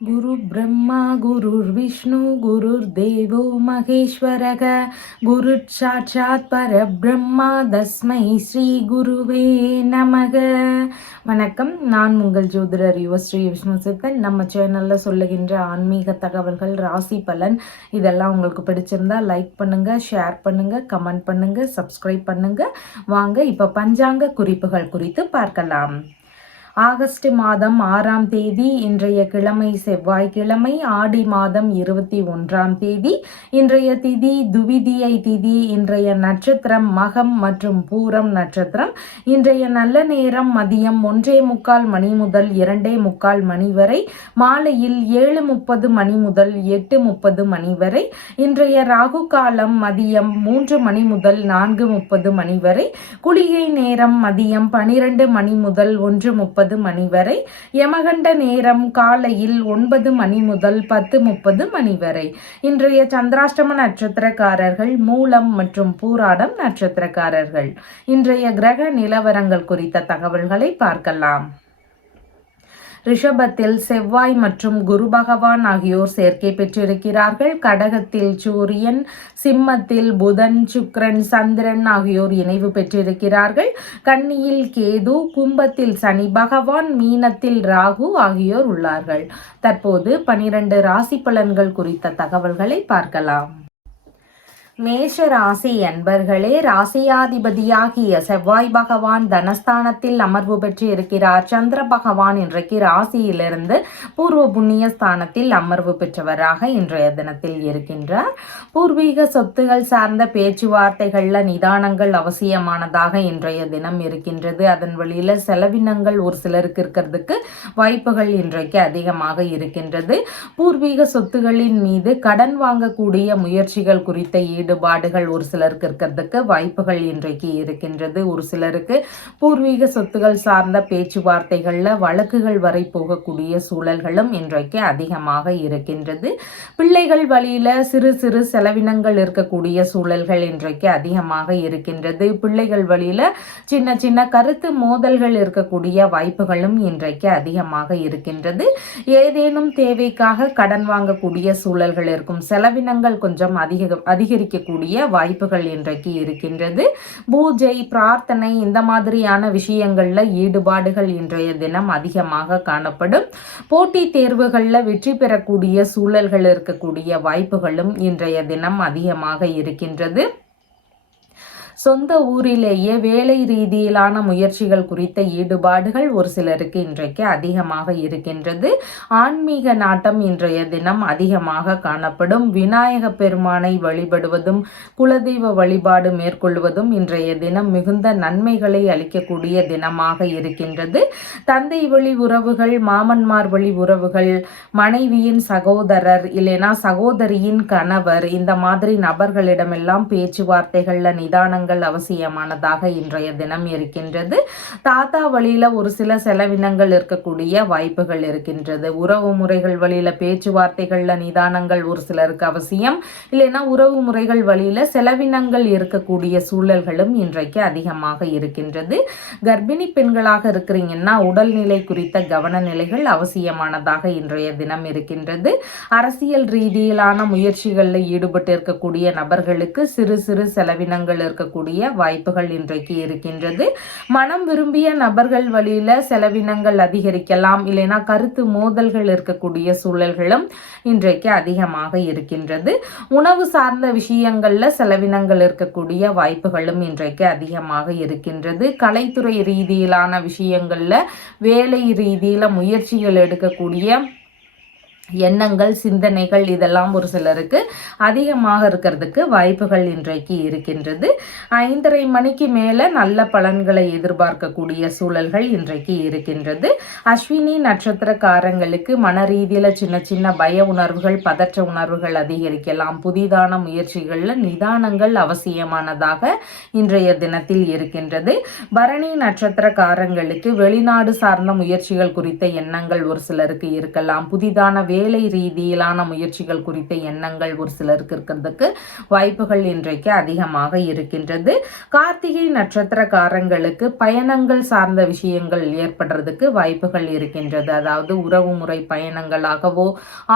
குரு பிரம்மா குருர் விஷ்ணு குருர் தேவோ மகேஸ்வரக குரு சாட்சாத் பரபிரம்மா தஸ்மை ஸ்ரீ குருவே நமக. வணக்கம், நான் உங்கள் ஜோதிடர் யுவஸ்ரீ விஷ்ணு சித்தன். நம்ம சேனலில் சொல்லுகின்ற ஆன்மீக தகவல்கள், ராசி பலன் இதெல்லாம் உங்களுக்கு பிடிச்சிருந்தா லைக் பண்ணுங்கள், ஷேர் பண்ணுங்கள், கமெண்ட் பண்ணுங்கள், சப்ஸ்கிரைப் பண்ணுங்கள். வாங்க இப்போ பஞ்சாங்க குறிப்புகள் குறித்து பார்க்கலாம். ஆகஸ்ட் மாதம் 6ஆம் தேதி இன்றைய கிழமை செவ்வாய்க்கிழமை, ஆடி மாதம் 21ஆம் தேதி இன்றைய திதி துவிதியை திதி. இன்றைய நட்சத்திரம் மகம் மற்றும் பூரம் நட்சத்திரம். இன்றைய நல்ல நேரம் மதியம் 1:45 மணி முதல் 2:45 மணி வரை, மாலையில் 7:30 மணி முதல் 8:30 மணி வரை. இன்றைய ராகு காலம் மதியம் 3 மணி முதல் 4:30 மணி வரை. குளிகை நேரம் மதியம் 12 மணி முதல் 1:30 மணி வரை. யமகண்ட நேரம் காலையில் 9 மணி முதல் 10:30 மணி வரை. இன்றைய சந்திராஷ்டம நட்சத்திரக்காரர்கள் மூலம் மற்றும் பூராடம் நட்சத்திரக்காரர்கள். இன்றைய கிரக நிலவரங்கள் குறித்த தகவல்களை பார்க்கலாம். ரிஷபத்தில் செவ்வாய் மற்றும் குரு பகவான் ஆகியோர் சேர்க்கை பெற்றிருக்கிறார்கள். கடகத்தில் சூரியன், சிம்மத்தில் புதன், சுக்கிரன், சந்திரன் ஆகியோர் இணைவு பெற்றிருக்கிறார்கள். கன்னியில் கேது, கும்பத்தில் சனி பகவான், மீனத்தில் ராகு ஆகியோர் உள்ளார்கள். தற்போது 12 ராசி பலன்கள் குறித்த தகவல்களை பார்க்கலாம். மேஷ ராசி அன்பர்களே, ராசியாதிபதியாகிய செவ்வாய் பகவான் தனஸ்தானத்தில் அமர்வு பெற்று இருக்கிறார். சந்திர பகவான் இன்றைக்கு ராசியிலிருந்து பூர்வ புண்ணிய ஸ்தானத்தில் அமர்வு பெற்றவராக இன்றைய தினத்தில் இருக்கின்றார். பூர்வீக சொத்துகள் சார்ந்த பேச்சுவார்த்தைகள்ல நிதானங்கள் அவசியமானதாக இன்றைய தினம் இருக்கின்றது. அதன் வழியில செலவினங்கள் ஒரு சிலருக்கு இருக்கிறதுக்கு வாய்ப்புகள் இன்றைக்கு அதிகமாக இருக்கின்றது. பூர்வீக சொத்துகளின் மீது கடன் வாங்கக்கூடிய முயற்சிகள் குறித்த ஈடுபாடுகள் ஒரு சிலருக்கு இருக்கிறதுக்கு வாய்ப்புகள் இன்றைக்கு இருக்கின்றது. ஒரு சிலருக்கு பூர்வீக சொத்துகள் சார்ந்த பேச்சுவார்த்தைகள்ல வழக்குகள் வரை போகக்கூடிய சூழல்களும் இன்றைக்கு அதிகமாக இருக்கின்றது. பிள்ளைகள் வழியில சிறு சிறு செலவினங்கள் இருக்கக்கூடிய சூழல்கள் இன்றைக்கு அதிகமாக இருக்கின்றது. பிள்ளைகள் வழியில சின்ன சின்ன கருத்து மோதல்கள் இருக்கக்கூடிய வாய்ப்புகளும் இன்றைக்கு அதிகமாக இருக்கின்றது. ஏதேனும் தேவைக்காக கடன் வாங்கக்கூடிய சூழல்கள் இருக்கும். செலவினங்கள் கொஞ்சம் அதிகரிக்கக்கூடிய வாய்ப்புகள் இன்றைக்கு இருக்கின்றது. பூஜை, பிரார்த்தனை இந்த மாதிரியான விஷயங்கள்ல ஈடுபாடுகள் இன்றைய தினம் அதிகமாக காணப்படும். போட்டித் தேர்வுகள்ல வெற்றி பெறக்கூடிய சூழல்கள் இருக்கக்கூடிய வாய்ப்புகளும் இன்றைய தினம் அதிகமாக இருக்கின்றது. சொந்த ஊரிலேயே வேலை ரீதியிலான முயற்சிகள் குறித்த ஈடுபாடுகள் ஒரு சிலருக்கு இன்றைக்கு அதிகமாக இருக்கின்றது. ஆன்மீக நாட்டம் இன்றைய தினம் அதிகமாக காணப்படும். விநாயக பெருமானை வழிபடுவதும் குலதெய்வ வழிபாடு மேற்கொள்வதும் இன்றைய தினம் மிகுந்த நன்மைகளை அளிக்கக்கூடிய தினமாக இருக்கின்றது. தந்தை வழி உறவுகள், மாமன்மார் வழி உறவுகள், மனைவியின் சகோதரர் இல்லைனா சகோதரியின் கணவர் இந்த மாதிரி நபர்களிடமெல்லாம் பேச்சுவார்த்தைகள்ல நிதானங்கள் அவசியமானதாக இன்றைய தினம் இருக்கின்றது. தாத்தா வழியில ஒரு சில செலவினங்கள் இருக்கக்கூடிய வாய்ப்புகள் இருக்கின்றது. உறவு முறைகள் வழியில பேச்சுவார்த்தைகள்ல நிதானங்கள் ஒரு சிலருக்கு அவசியம். இல்லைன்னா உறவு முறைகள் வழியில செலவினங்கள் இருக்கக்கூடிய சூழல்களும் இன்றைக்கு அதிகமாக இருக்கின்றது. கர்ப்பிணி பெண்களாக இருக்கிறீங்கன்னா உடல்நிலை குறித்த கவன நிலைகள் அவசியமானதாக இன்றைய தினம் இருக்கின்றது. அரசியல் ரீதியிலான முயற்சிகளில் ஈடுபட்டு இருக்கக்கூடிய நபர்களுக்கு சிறு சிறு செலவினங்கள் இருக்கக்கூடிய வாய்ப்புகள் இன்றைக்கு இருக்கின்றது. மனம் விரும்பிய நபர்கள் வழியில செலவினங்கள் அதிகரிக்கலாம். இல்லைனா கருத்து மோதல்கள் இருக்கக்கூடிய சூழல்களும் இன்றைக்கு அதிகமாக இருக்கின்றது. உணவு சார்ந்த விஷயங்கள்ல செலவினங்கள் இருக்கக்கூடிய வாய்ப்புகளும் இன்றைக்கு அதிகமாக இருக்கின்றது. கலைத்துறை ரீதியிலான விஷயங்கள்ல வேலை ரீதியில முயற்சிகள் எடுக்கக்கூடிய எண்ணங்கள், சிந்தனைகள் இதெல்லாம் ஒரு சிலருக்கு அதிகமாக இருக்கிறதுக்கு வாய்ப்புகள் இன்றைக்கு இருக்கின்றது. 5:30 மணிக்கு மேல நல்ல பலன்களை எதிர்பார்க்கக்கூடிய சூழல்கள் இன்றைக்கு இருக்கின்றது. அஸ்வினி நட்சத்திரக்காரங்களுக்கு மன ரீதியில சின்ன சின்ன பய உணர்வுகள், பதற்ற உணர்வுகள் அதிகரிக்கலாம். புதிதான முயற்சிகள்ல நிதானங்கள் அவசியமானதாக இன்றைய தினத்தில் இருக்கின்றது. பரணி நட்சத்திரக்காரங்களுக்கு வெளிநாடு சார்ந்த முயற்சிகள் குறித்த எண்ணங்கள் ஒரு சிலருக்கு இருக்கலாம். புதிதான வேலை ரீதியிலான முயற்சிகள் குறித்த எண்ணங்கள் ஒரு சிலருக்கு இருக்கிறதுக்கு வாய்ப்புகள் இன்றைக்கு அதிகமாக இருக்கின்றது. கார்த்திகை நட்சத்திரக்காரங்களுக்கு பயணங்கள் சார்ந்த விஷயங்கள் ஏற்படுறதுக்கு வாய்ப்புகள் இருக்கின்றது. அதாவது உறவுமுறை பயணங்களாகவோ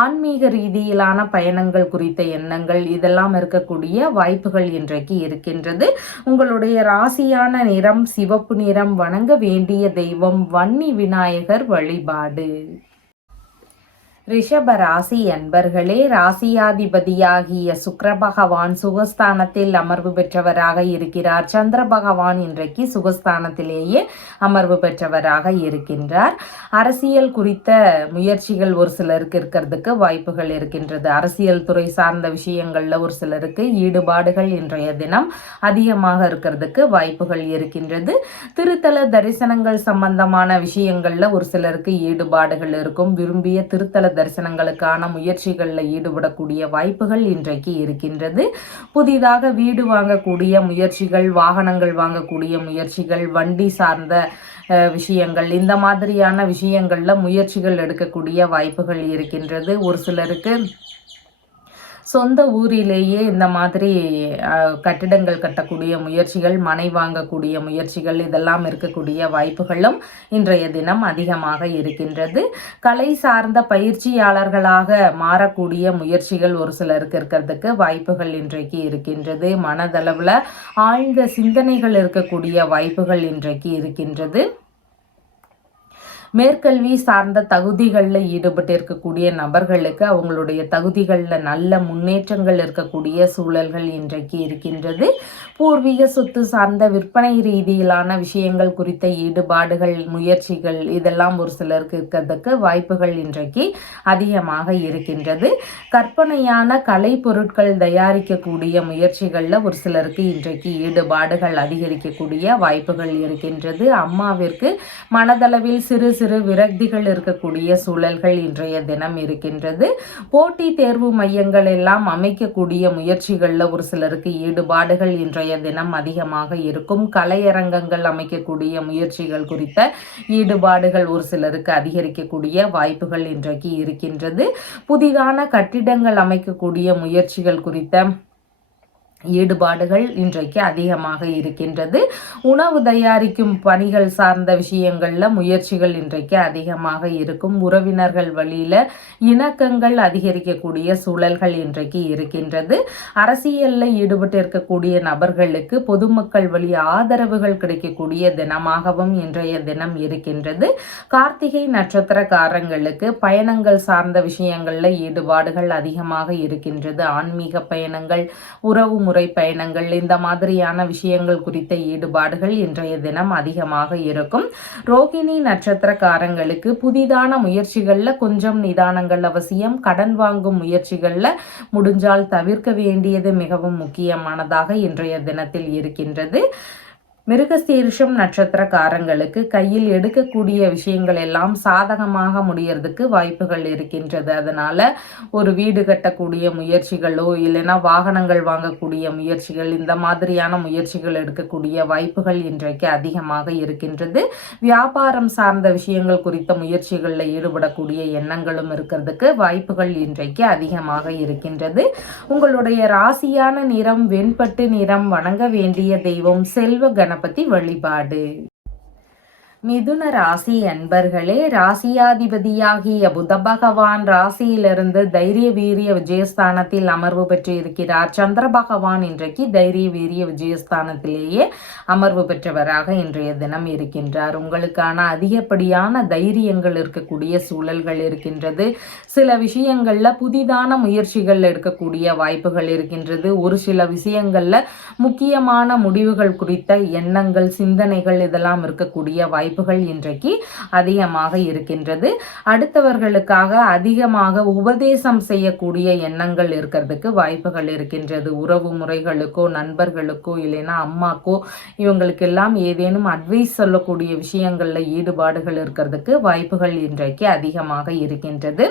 ஆன்மீக ரீதியிலான பயணங்கள் குறித்த எண்ணங்கள் இதெல்லாம் இருக்கக்கூடிய வாய்ப்புகள் இன்றைக்கு இருக்கின்றது. உங்களுடைய ராசியான நிறம் சிவப்பு நிறம். வணங்க வேண்டிய தெய்வம் வன்னி விநாயகர் வழிபாடு. ரிஷப ராசி அன்பர்களே, ராசியாதிபதியாகிய சுக்கிர பகவான் சுகஸ்தானத்தில் அமர்வு பெற்றவராக இருக்கிறார். சந்திர பகவான் இன்றைக்கு சுகஸ்தானத்திலேயே அமர்வு பெற்றவராக இருக்கின்றார். அரசியல் குறித்த முயற்சிகள் ஒரு சிலருக்கு இருக்கிறதுக்கு வாய்ப்புகள் இருக்கின்றது. அரசியல் துறை சார்ந்த விஷயங்கள்ல ஒரு சிலருக்கு ஈடுபாடுகள் இன்றைய தினம் அதிகமாக இருக்கிறதுக்கு வாய்ப்புகள் இருக்கின்றது. திருத்தல தரிசனங்கள் சம்பந்தமான விஷயங்கள்ல ஒரு சிலருக்கு ஈடுபாடுகள் இருக்கும். விரும்பிய திருத்தல தரிசனங்களுக்கான முயற்சிகளில் ஈடுபடக்கூடிய வாய்ப்புகள் இன்றைக்கு இருக்கின்றது. புதிதாக வீடு வாங்கக்கூடிய முயற்சிகள், வாகனங்கள் வாங்கக்கூடிய முயற்சிகள், வண்டி சார்ந்த விஷயங்கள், இந்த மாதிரியான விஷயங்கள்ல முயற்சிகள் எடுக்கக்கூடிய வாய்ப்புகள் இருக்கின்றது. ஒரு சிலருக்கு சொந்த ஊரிலேயே இந்த மாதிரி கட்டிடங்கள் கட்டக்கூடிய முயற்சிகள், மனை வாங்கக்கூடிய முயற்சிகள் இதெல்லாம் இருக்கக்கூடிய வாய்ப்புகளும் இன்றைய தினம் அதிகமாக இருக்கின்றது. கலை சார்ந்த பயிற்சியாளர்களாக மாறக்கூடிய முயற்சிகள் ஒரு சிலருக்கு இருக்கிறதுக்கு வாய்ப்புகள் இன்றைக்கு இருக்கின்றது. மனதளவில் ஆழ்ந்த சிந்தனைகள் இருக்கக்கூடிய வாய்ப்புகள் இன்றைக்கு இருக்கின்றது. மேற்கல்வி சார்ந்த தகுதிகளில் ஈடுபட்டு இருக்கக்கூடிய நபர்களுக்கு அவங்களுடைய தகுதிகளில் நல்ல முன்னேற்றங்கள் இருக்கக்கூடிய சூழல்கள் இன்றைக்கு இருக்கின்றது. பூர்வீக சொத்து சார்ந்த விற்பனை ரீதியிலான விஷயங்கள் குறித்த ஈடுபாடுகள், முயற்சிகள் இதெல்லாம் ஒரு சிலருக்கு இருக்கிறதுக்கு வாய்ப்புகள் இன்றைக்கு அதிகமாக இருக்கின்றது. கற்பனையான கலை பொருட்கள் தயாரிக்கக்கூடிய முயற்சிகளில் ஒரு சிலருக்கு இன்றைக்கு ஈடுபாடுகள் அதிகரிக்கக்கூடிய வாய்ப்புகள் இருக்கின்றது. அம்மாவிற்கு மனதளவில் சிறு சிறு விரக்திகள் இருக்கக்கூடிய சூழல்கள் இன்றைய தினம் இருக்கின்றது. போட்டி தேர்வு மையங்கள் எல்லாம் அமைக்கக்கூடிய முயற்சிகளில் ஒரு சிலருக்கு ஈடுபாடுகள் இன்றைய தினம் அதிகமாக இருக்கும். கலையரங்கங்கள் அமைக்கக்கூடிய முயற்சிகள் குறித்த ஈடுபாடுகள் ஒரு சிலருக்கு அதிகரிக்கக்கூடிய வாய்ப்புகள் இன்றைக்கு இருக்கின்றது. புதிதான கட்டிடங்கள் அமைக்கக்கூடிய முயற்சிகள் குறித்த ஈடுபாடுகள் இன்றைக்கு அதிகமாக இருக்கின்றது. உணவு தயாரிக்கும் பணிகள் சார்ந்த விஷயங்கள்ல முயற்சிகள் இன்றைக்கு அதிகமாக இருக்கும். உறவினர்கள் வழியில இணக்கங்கள் அதிகரிக்கக்கூடிய சூழல்கள் இன்றைக்கு இருக்கின்றது. அரசியலில் ஈடுபட்டு இருக்கக்கூடிய நபர்களுக்கு பொதுமக்கள் வழி ஆதரவுகள் கிடைக்கக்கூடிய தினமாகவும் இன்றைய தினம் இருக்கின்றது. கார்த்திகை நட்சத்திரக்காரங்களுக்கு பயணங்கள் சார்ந்த விஷயங்கள்ல ஈடுபாடுகள் அதிகமாக இருக்கின்றது. ஆன்மீக பயணங்கள், உறவு முறை பயணங்கள் இந்த மாதிரியான விஷயங்கள் குறித்த ஈடுபாடுகள் இன்றைய தினம் அதிகமாக இருக்கும். ரோகிணி நட்சத்திரக்காரங்களுக்கு புதிதான முயற்சிகள்ல கொஞ்சம் நிதானங்கள் அவசியம். கடன் வாங்கும் முயற்சிகள்ல முடிஞ்சால் தவிர்க்க வேண்டியது மிகவும் முக்கியமானதாக இன்றைய தினத்தில் இருக்கின்றது. மிருகசீரிஷம் நட்சத்திரக்காரங்களுக்கு கையில் எடுக்கக்கூடிய விஷயங்கள் எல்லாம் சாதகமாக முடியறதுக்கு வாய்ப்புகள் இருக்கின்றது. அதனால ஒரு வீடு கட்டக்கூடிய முயற்சிகளோ இல்லைன்னா வாகனங்கள் வாங்கக்கூடிய முயற்சிகள் இந்த மாதிரியான முயற்சிகள் எடுக்கக்கூடிய வாய்ப்புகள் இன்றைக்கு அதிகமாக இருக்கின்றது. வியாபாரம் சார்ந்த விஷயங்கள் குறித்த முயற்சிகளில் ஈடுபடக்கூடிய எண்ணங்களும் இருக்கிறதுக்கு வாய்ப்புகள் இன்றைக்கு அதிகமாக இருக்கின்றது. உங்களுடைய ராசியான நிறம் வெண்பட்டு நிறம். வணங்க வேண்டிய தெய்வம் செல்வ கணபதி வழிபாடு. மிதுன ராசி அன்பர்களே, ராசியாதிபதியாகிய புத பகவான் ராசியிலிருந்து தைரிய வீரிய விஜயஸ்தானத்தில் அமர்வு பெற்று இருக்கிறார். சந்திர பகவான் இன்றைக்கு தைரிய வீரிய விஜயஸ்தானத்திலேயே அமர்வு பெற்றவராக இன்றைய தினம் இருக்கின்றார். உங்களுக்கான அதிகப்படியான தைரியங்கள் இருக்கக்கூடிய சூழல்கள் இருக்கின்றது. சில விஷயங்கள்ல புதிதான முயற்சிகள் எடுக்கக்கூடிய வாய்ப்புகள் இருக்கின்றது. ஒரு சில விஷயங்கள்ல முக்கியமான முடிவுகள் குறித்த எண்ணங்கள், சிந்தனைகள் இதெல்லாம் இருக்கக்கூடிய வாய்ப்புகள் இன்றைக்கு அதிகமாக இருக்கின்றது. அடுத்தவர்களுக்காக அதிகமாக உபதேசம் செய்யக்கூடிய எண்ணங்கள் இருக்கிறதுக்கு வாய்ப்புகள் இருக்கின்றது. உறவு முறைகளுக்கோ நண்பர்களுக்கோ இல்லைன்னா அம்மாக்கோ இவங்களுக்கெல்லாம் ஏதேனும் அட்வைஸ் சொல்லக்கூடிய விஷயங்கள்ல ஈடுபாடுகள் இருக்கிறதுக்கு வாய்ப்புகள் இன்றைக்கு அதிகமாக இருக்கின்றது.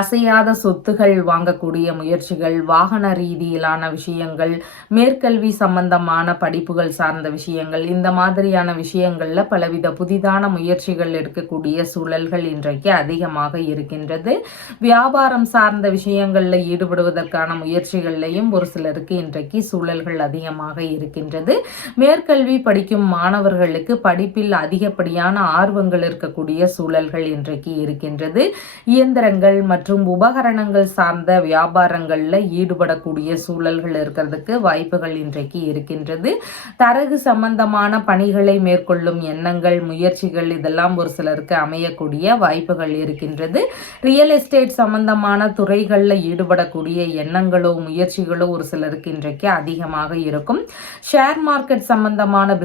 அசையாத சொத்துகள் வாங்கக்கூடிய முயற்சிகள், வாகன ரீதியிலான விஷயங்கள், மேற்கல்வி சம்பந்தமான படிப்புகள் சார்ந்த விஷயங்கள், இந்த மாதிரியான விஷயங்கள்ல பலவித புதிதான முயற்சிகள் எடுக்கக்கூடிய சூழல்கள் இன்றைக்கு அதிகமாக இருக்கின்றது. வியாபாரம் சார்ந்த விஷயங்கள்ல ஈடுபடுவதற்கான முயற்சிகள்லையும் ஒரு சிலருக்கு இன்றைக்கு சூழல்கள் அதிகமாக இருக்கின்றது. மேற்கல்வி படிக்கும் மாணவர்களுக்கு படிப்பில் அதிகப்படியான ஆர்வங்கள் இருக்கக்கூடிய சூழல்கள் இன்றைக்கு இருக்கின்றது. இயந்திரங்கள் மற்றும் உபகரணங்கள் சார்ந்த வியாபாரங்கள்ல ஈடுபடக்கூடிய சூழல்கள் இருக்கிறதுக்கு வாய்ப்புகள் இன்றைக்கு இருக்கின்றது. தரகு சம்பந்தமான பணிகளை மேற்கொள்ளும் எண்ணங்கள், முயற்சிகள் இதெல்லாம் ஒரு சிலருக்கு அமையக்கூடிய வாய்ப்புகள் இருக்கின்றது. ரியல் எஸ்டேட் சம்பந்தமான துறைகளில் ஈடுபடக்கூடிய எண்ணங்களோ முயற்சிகளோ ஒரு சிலருக்கு இன்றைக்கு அதிகமாக இருக்கும். ஷேர் மார்க்கெட் சம்பந்தமான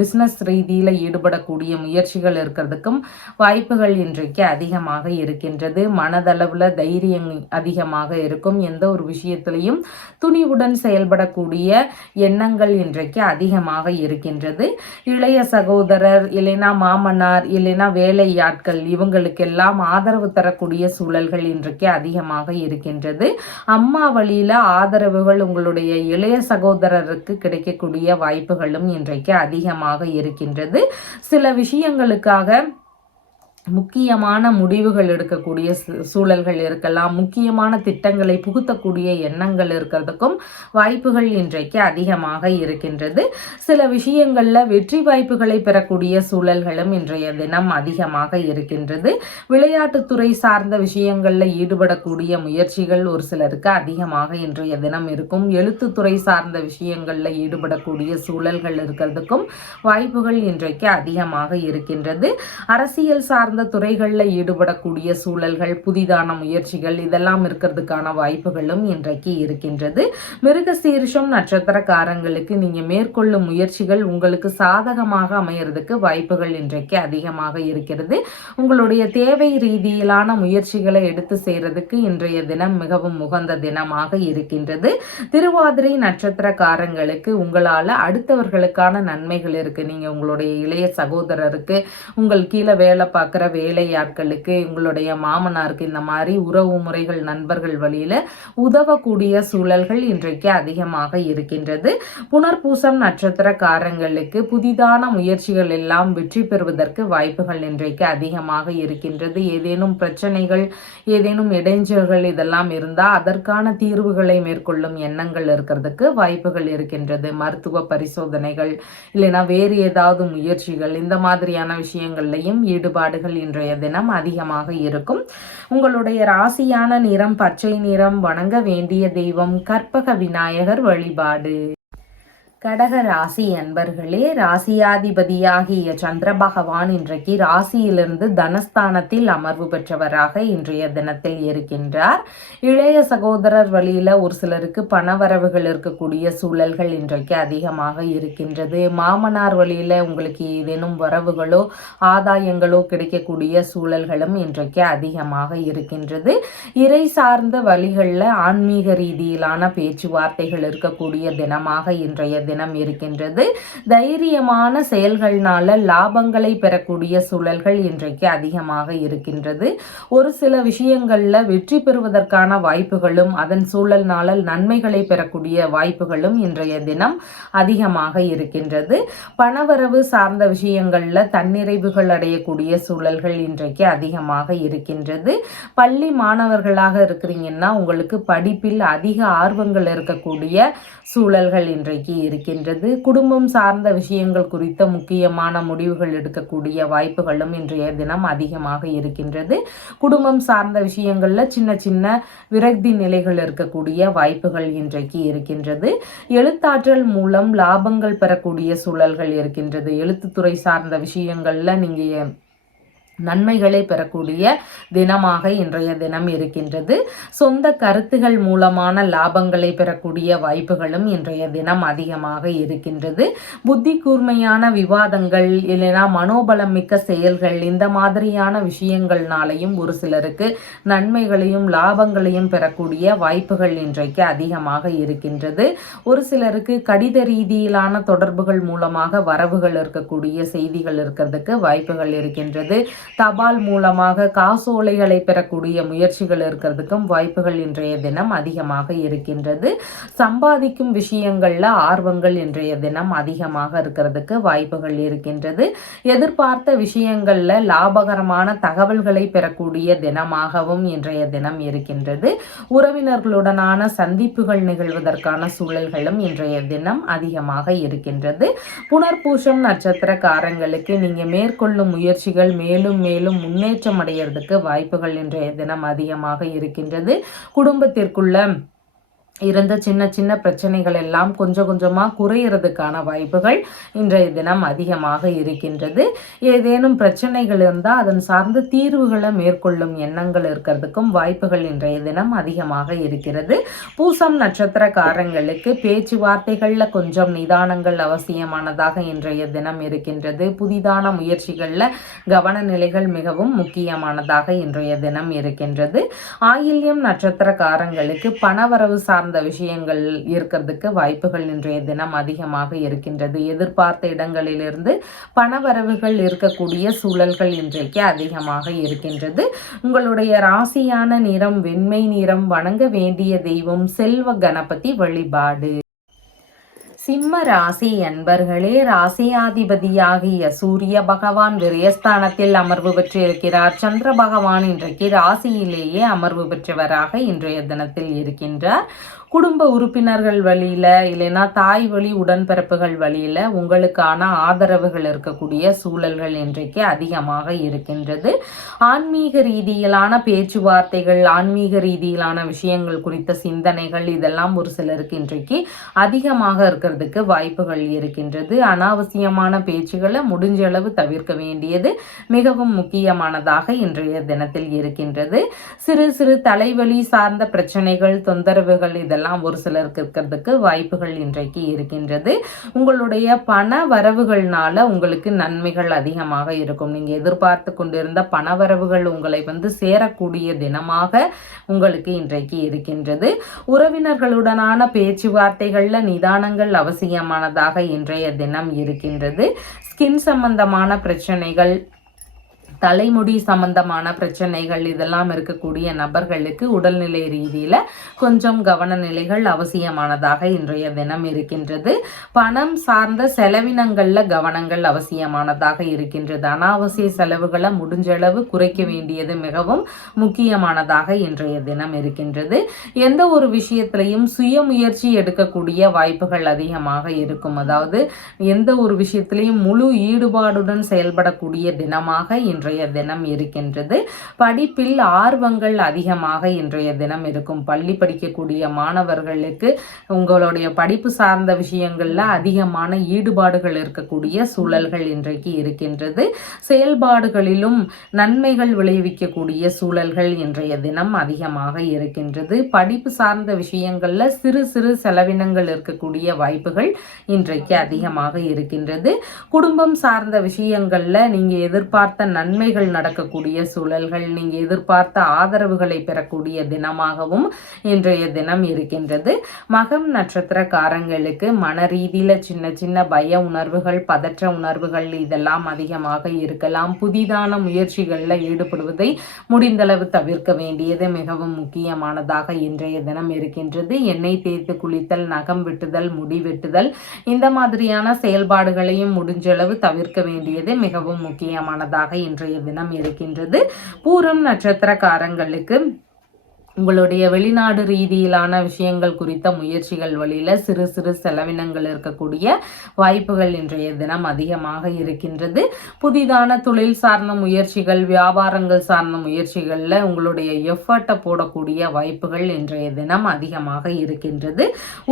பிஸ்னஸ் ரீதியில் ஈடுபடக்கூடிய முயற்சிகள் இருக்கிறதுக்கும் வாய்ப்புகள் இன்றைக்கு அதிகமாக இருக்கின்றது. மனதளவில் தைரியம் அதிகமாக இருக்கும். எந்த ஒரு விஷயத்திலையும் துணிவுடன் செயல்படக்கூடிய எண்ணங்கள் இன்றைக்கு அதிகமாக இருக்கின்றது. இளைய சகோதரர் இல்லைனா மாமனார் இல்லைனா வேலையாட்கள் இவங்களுக்கெல்லாம் ஆதரவு தரக்கூடிய சூழல்கள் இன்றைக்கு அதிகமாக இருக்கின்றது. அம்மா வழியில ஆதரவுகள் உங்களுடைய இளைய சகோதரருக்கு கிடைக்கக்கூடிய வாய்ப்புகளும் இன்றைக்கு அதிகமாக இருக்கின்றது. சில விஷயங்களுக்காக முக்கியமான முடிவுகள் எடுக்கக்கூடிய சூழல்கள் இருக்கலாம். முக்கியமான திட்டங்களை புகுத்தக்கூடிய எண்ணங்கள் இருக்கிறதுக்கும் வாய்ப்புகள் இன்றைக்கு அதிகமாக இருக்கின்றது. சில விஷயங்களில் வெற்றி வாய்ப்புகளை பெறக்கூடிய சூழல்களும் இன்றைய தினம் அதிகமாக இருக்கின்றது. விளையாட்டுத்துறை சார்ந்த விஷயங்களில் ஈடுபடக்கூடிய முயற்சிகள் ஒரு சிலருக்கு அதிகமாக இன்றைய தினம் இருக்கும். எழுத்துத்துறை சார்ந்த விஷயங்களில் ஈடுபடக்கூடிய சூழல்கள் இருக்கிறதுக்கும் வாய்ப்புகள் இன்றைக்கு அதிகமாக இருக்கின்றது. அரசியல் சார்ந்த துறைகளில் ஈடுபடக்கூடிய சூழல்கள், புதிதான முயற்சிகள் இதெல்லாம் இருக்கிறதுக்கான வாய்ப்புகளும் இன்றைக்கு இருக்கின்றது. மிருகசீரிஷம் நட்சத்திரக்காரங்களுக்கு நீங்க மேற்கொள்ளும் முயற்சிகள் உங்களுக்கு சாதகமாக அமையறதுக்கு வாய்ப்புகள் இன்றைக்கு அதிகமாக இருக்கிறது. உங்களுடைய தேவை ரீதியிலான முயற்சிகளை எடுத்து செய்யறதுக்கு இன்றைய தினம் மிகவும் உகந்த தினமாக இருக்கின்றது. திருவாதிரை நட்சத்திரக்காரங்களுக்கு உங்களால அடுத்தவர்களுக்கான நன்மைகள் இருக்கு. நீங்க உங்களுடைய இளைய சகோதரருக்கு, உங்கள் கீழே வேலை பார்க்குற வேலையாட்களுக்கு, உங்களுடைய மாமனாருக்கு இந்த மாதிரி உறவு முறைகள் நண்பர்கள் வழியில உதவக்கூடிய சூழல்கள் இன்றைக்கு அதிகமாக இருக்கின்றது. புனர்பூசம் நட்சத்திரக்காரங்களுக்கு புதிதான முயற்சிகள் எல்லாம் வெற்றி பெறுவதற்கு வாய்ப்புகள் இன்றைக்கு அதிகமாக இருக்கின்றது. ஏதேனும் பிரச்சனைகள், ஏதேனும் இடைஞ்சல்கள் இதெல்லாம் இருந்தால் அதற்கான தீர்வுகளை மேற்கொள்ளும் எண்ணங்கள் இருக்கிறதுக்கு வாய்ப்புகள் இருக்கின்றது. மருத்துவ பரிசோதனைகள் இல்லைனா வேறு ஏதாவது முயற்சிகள் இந்த மாதிரியான விஷயங்கள்லையும் ஈடுபாடுகள் இன்றைய தினம் அதிகமாக இருக்கும். உங்களுடைய ராசியான நிறம் பச்சை நிறம். வணங்க வேண்டிய தெய்வம் கற்பக விநாயகர் வழிபாடு. கடக ராசி அன்பர்களே, ராசியாதிபதியாகிய சந்திர பகவான் இன்றைக்கு ராசியிலிருந்து தனஸ்தானத்தில் அமர்வு பெற்றவராக இன்றைய தினத்தில் இருக்கின்றார். இளைய சகோதரர் வழியில ஒரு சிலருக்கு பணவரவுகள் இருக்கக்கூடிய சூழல்கள் இன்றைக்கு அதிகமாக இருக்கின்றது. மாமனார் வழியில உங்களுக்கு ஏதேனும் வரவுகளோ ஆதாயங்களோ கிடைக்கக்கூடிய சூழல்களும் இன்றைக்கு அதிகமாக இருக்கின்றது. இறை சார்ந்த வழிகளில் ஆன்மீக ரீதியிலான பேச்சுவார்த்தைகள் இருக்கக்கூடிய தினமாக இன்றைய தினம் இருக்கின்றது. தைரியமான செயல்கள்னால லாபங்களை பெறக்கூடிய சூழல்கள் இன்றைக்கு அதிகமாக இருக்கின்றது. ஒரு சில விஷயங்கள்ல வெற்றி பெறுவதற்கான வாய்ப்புகளும் அதன் சூழல்னால நன்மைகளை பெறக்கூடிய வாய்ப்புகளும் இன்றைய தினம் அதிகமாக இருக்கின்றது. பணவரவு சார்ந்த விஷயங்கள்ல தன்னிறைவுகள் அடையக்கூடிய சூழல்கள் இன்றைக்கு அதிகமாக இருக்கின்றது. பள்ளி மாணவர்களாக இருக்கிறீங்கன்னா உங்களுக்கு படிப்பில் அதிக ஆர்வங்கள் இருக்கக்கூடிய சூழல்கள் இன்றைக்கு இருக்கின்றது. குடும்பம் சார்ந்த விஷயங்கள் குறித்த முக்கியமான முடிவுகள் எடுக்கக்கூடிய வாய்ப்புகளும் இன்றைய தினம் அதிகமாக இருக்கின்றது. குடும்பம் சார்ந்த விஷயங்கள்ல சின்ன சின்ன விரக்தி நிலைகள் இருக்கக்கூடிய வாய்ப்புகள் இன்றைக்கு இருக்கின்றது. எழுத்தாற்றல் மூலம் லாபங்கள் பெறக்கூடிய சூழல்கள் இருக்கின்றது. எழுத்துத்துறை சார்ந்த விஷயங்கள்ல நீங்க நன்மைகளை பெறக்கூடிய தினமாக இன்றைய தினம் இருக்கின்றது. சொந்த கருத்துகள் மூலமான லாபங்களை பெறக்கூடிய வாய்ப்புகளும் இன்றைய தினம் அதிகமாக இருக்கின்றது. புத்தி கூர்மையான விவாதங்கள் இல்லைனா மனோபலம் மிக்க செயல்கள் இந்த மாதிரியான விஷயங்கள்னாலையும் ஒரு சிலருக்கு நன்மைகளையும் லாபங்களையும் பெறக்கூடிய வாய்ப்புகள் இன்றைக்கு அதிகமாக இருக்கின்றது. ஒரு சிலருக்கு கடித ரீதியிலான தொடர்புகள் மூலமாக வரவுகள் இருக்கக்கூடிய செய்திகள் இருக்கிறதுக்கு வாய்ப்புகள் இருக்கின்றது. தபால் மூலமாக காசோலைகளை பெறக்கூடிய முயற்சிகள் இருக்கிறதுக்கும் வாய்ப்புகள் இன்றைய தினம் அதிகமாக இருக்கின்றது. சம்பாதிக்கும் விஷயங்கள்ல ஆர்வங்கள் இன்றைய தினம் அதிகமாக இருக்கிறதுக்கு வாய்ப்புகள் இருக்கின்றது. எதிர்பார்த்த விஷயங்கள்ல லாபகரமான தகவல்களை பெறக்கூடிய தினமாகவும் இன்றைய தினம் இருக்கின்றது. உறவினர்களுடனான சந்திப்புகள் நிகழ்வதற்கான சூழல்களும் இன்றைய தினம் அதிகமாக இருக்கின்றது. புனர்பூசம் நட்சத்திரக்காரங்களுக்கு நீங்க மேற்கொள்ளும் முயற்சிகள் மேலும் மேலும் முன்னேற்றம் அடைகிறதுக்கு வாய்ப்புகள் இன்றைய தினம் அதிகமாக இருக்கின்றது. குடும்பத்திற்குள்ள இருந்த சின்ன சின்ன பிரச்சனைகள் எல்லாம் கொஞ்சம் கொஞ்சமாக குறையிறதுக்கான வாய்ப்புகள் இன்றைய தினம் அதிகமாக இருக்கின்றது. ஏதேனும் பிரச்சனைகள் இருந்தால் அதன் சார்ந்த தீர்வுகளை மேற்கொள்ளும் எண்ணங்கள் இருக்கிறதுக்கும் வாய்ப்புகள் இன்றைய தினம் அதிகமாக இருக்கிறது. பூசம் நட்சத்திரக்காரங்களுக்கு பேச்சுவார்த்தைகளில் கொஞ்சம் நிதானங்கள் அவசியமானதாக இன்றைய தினம் இருக்கின்றது. புதிதான முயற்சிகளில் கவன நிலைகள் மிகவும் முக்கியமானதாக இன்றைய தினம் இருக்கின்றது. ஆயில்யம் நட்சத்திரக்காரங்களுக்கு பணவரவு சார்ந்த விஷயங்கள் இருக்கிறதுக்கு வாய்ப்புகள் இன்றைய தினம் அதிகமாக இருக்கின்றது. எதிர்பார்த்த இடங்களிலிருந்து பணவரவுகள் இருக்கக்கூடிய சூழல்கள் இன்றைக்கு அதிகமாக இருக்கின்றது. உங்களுடைய ராசியான நிறம் வெண்மை நிறம். வணங்க வேண்டிய தெய்வம் செல்வ கணபதி வழிபாடு. சிம்ம ராசி அன்பர்களே, ராசியாதிபதியாகிய சூரிய பகவான் விரயஸ்தானத்தில் அமர்வு பெற்றிருக்கிறார். சந்திர பகவான் இன்றைக்கு ராசியிலேயே அமர்வு பெற்றவராக இன்றைய தினத்தில் இருக்கின்றார். குடும்ப உறுப்பினர்கள் வழியில் இல்லைன்னா தாய் வழி உடன்பிறப்புகள் வழியில் உங்களுக்கான ஆதரவுகள் இருக்கக்கூடிய சூழல்கள் இன்றைக்கு அதிகமாக இருக்கின்றது. ஆன்மீக ரீதியிலான பேச்சுவார்த்தைகள், ஆன்மீக ரீதியிலான விஷயங்கள் குறித்த சிந்தனைகள் இதெல்லாம் ஒரு சிலருக்கு இன்றைக்கு அதிகமாக இருக்கிறதுக்கு வாய்ப்புகள் இருக்கின்றது. அனாவசியமான பேச்சுகளை முடிஞ்ச அளவு தவிர்க்க வேண்டியது மிகவும் முக்கியமானதாக இன்றைய தினத்தில் இருக்கின்றது. சிறு சிறு தலைவலி சார்ந்த பிரச்சனைகள், தொந்தரவுகள் இதெல்லாம் ஒரு சிலருக்கு இருக்கிறதுக்கு வாய்ப்புகள் இன்றைக்கு இருக்கின்றது. உங்களுடைய பண வரவுகள்னால உங்களுக்கு நன்மைகள் அதிகமாக இருக்கும். நீங்க எதிர்பார்த்து கொண்டிருந்த பண வரவுகள் உங்களை சேரக்கூடிய தினமாக உங்களுக்கு இன்றைக்கு இருக்கின்றது. உறவினர்களுடனான பேச்சுவார்த்தைகள்ல நிதானங்கள் அவசியமானதாக இன்றைய தினம் இருக்கின்றது. ஸ்கின் சம்பந்தமான பிரச்சனைகள், தலைமுடி சம்பந்தமான பிரச்சனைகள் இதெல்லாம் இருக்கக்கூடிய நபர்களுக்கு உடல்நிலை ரீதியில் கொஞ்சம் கவன நிலைகள் அவசியமானதாக இன்றைய தினம் இருக்கின்றது. பணம் சார்ந்த செலவினங்களில் கவனங்கள் அவசியமானதாக இருக்கின்றது. அனாவசிய செலவுகளை முடிஞ்சளவு குறைக்க வேண்டியது மிகவும் முக்கியமானதாக இன்றைய தினம் இருக்கின்றது. எந்த ஒரு விஷயத்திலையும் சுய முயற்சி எடுக்கக்கூடிய வாய்ப்புகள் அதிகமாக இருக்கும். அதாவது எந்த ஒரு விஷயத்திலையும் முழு ஈடுபாடுடன் செயல்படக்கூடிய தினமாக இன்றைய தினம் இருக்கின்றது. படிப்பில் ஆர்வங்கள் அதிகமாக இன்றைய தினம் இருக்கும். பள்ளி படிக்கக்கூடிய மாணவர்களுக்கு உங்களுடைய படிப்பு சார்ந்த விஷயங்கள்ல அதிகமான ஈடுபாடுகள் இருக்கக்கூடிய சூழல்கள் இன்றைக்கு இருக்கின்றது. செயல்பாடுகளிலும் நன்மைகள் விளைவிக்கக்கூடிய சூழல்கள் இன்றைய தினம் அதிகமாக இருக்கின்றது. படிப்பு சார்ந்த விஷயங்கள்ல சிறு சிறு செலவினங்கள் இருக்கக்கூடிய வாய்ப்புகள் இன்றைக்கு அதிகமாக இருக்கின்றது. குடும்பம் சார்ந்த விஷயங்கள்ல நீங்க எதிர்பார்த்த நன்மைகள் நடக்கக்கூடிய சூழல்கள், நீங்க எதிர்பார்த்த ஆதரவுகளை பெறக்கூடிய தினமாகவும் இன்றைய தினம் இருக்கின்றது. மகம் நட்சத்திரக்காரங்களுக்கு மன ரீதியில சின்ன சின்ன பய உணர்வுகள், பதற்ற உணர்வுகள் இதெல்லாம் அதிகமாக இருக்கலாம். புதிதான முயற்சிகளில் ஈடுபடுவதை முடிந்தளவு தவிர்க்க வேண்டியது மிகவும் முக்கியமானதாக இன்றைய தினம் இருக்கின்றது. எண்ணெய் தேய்த்து குளித்தல், நகம் வெட்டுதல், முடி வெட்டுதல் இந்த மாதிரியான செயல்பாடுகளையும் முடிஞ்சளவு தவிர்க்க வேண்டியது மிகவும் முக்கியமானதாக இன்றைய தினம் இருக்கின்றது. பூரம் நட்சத்திரக்காரங்களுக்கு உங்களுடைய வெளிநாடு ரீதியிலான விஷயங்கள் குறித்த முயற்சிகள் வழியில் சிறு சிறு செலவினங்கள் இருக்கக்கூடிய வாய்ப்புகள் இன்றைய தினம் அதிகமாக இருக்கின்றது. புதிதான தொழில் சார்ந்த முயற்சிகள், வியாபாரங்கள் சார்ந்த முயற்சிகளில் உங்களுடைய எஃபர்ட்டை போடக்கூடிய வாய்ப்புகள் இன்றைய தினம் அதிகமாக இருக்கின்றது.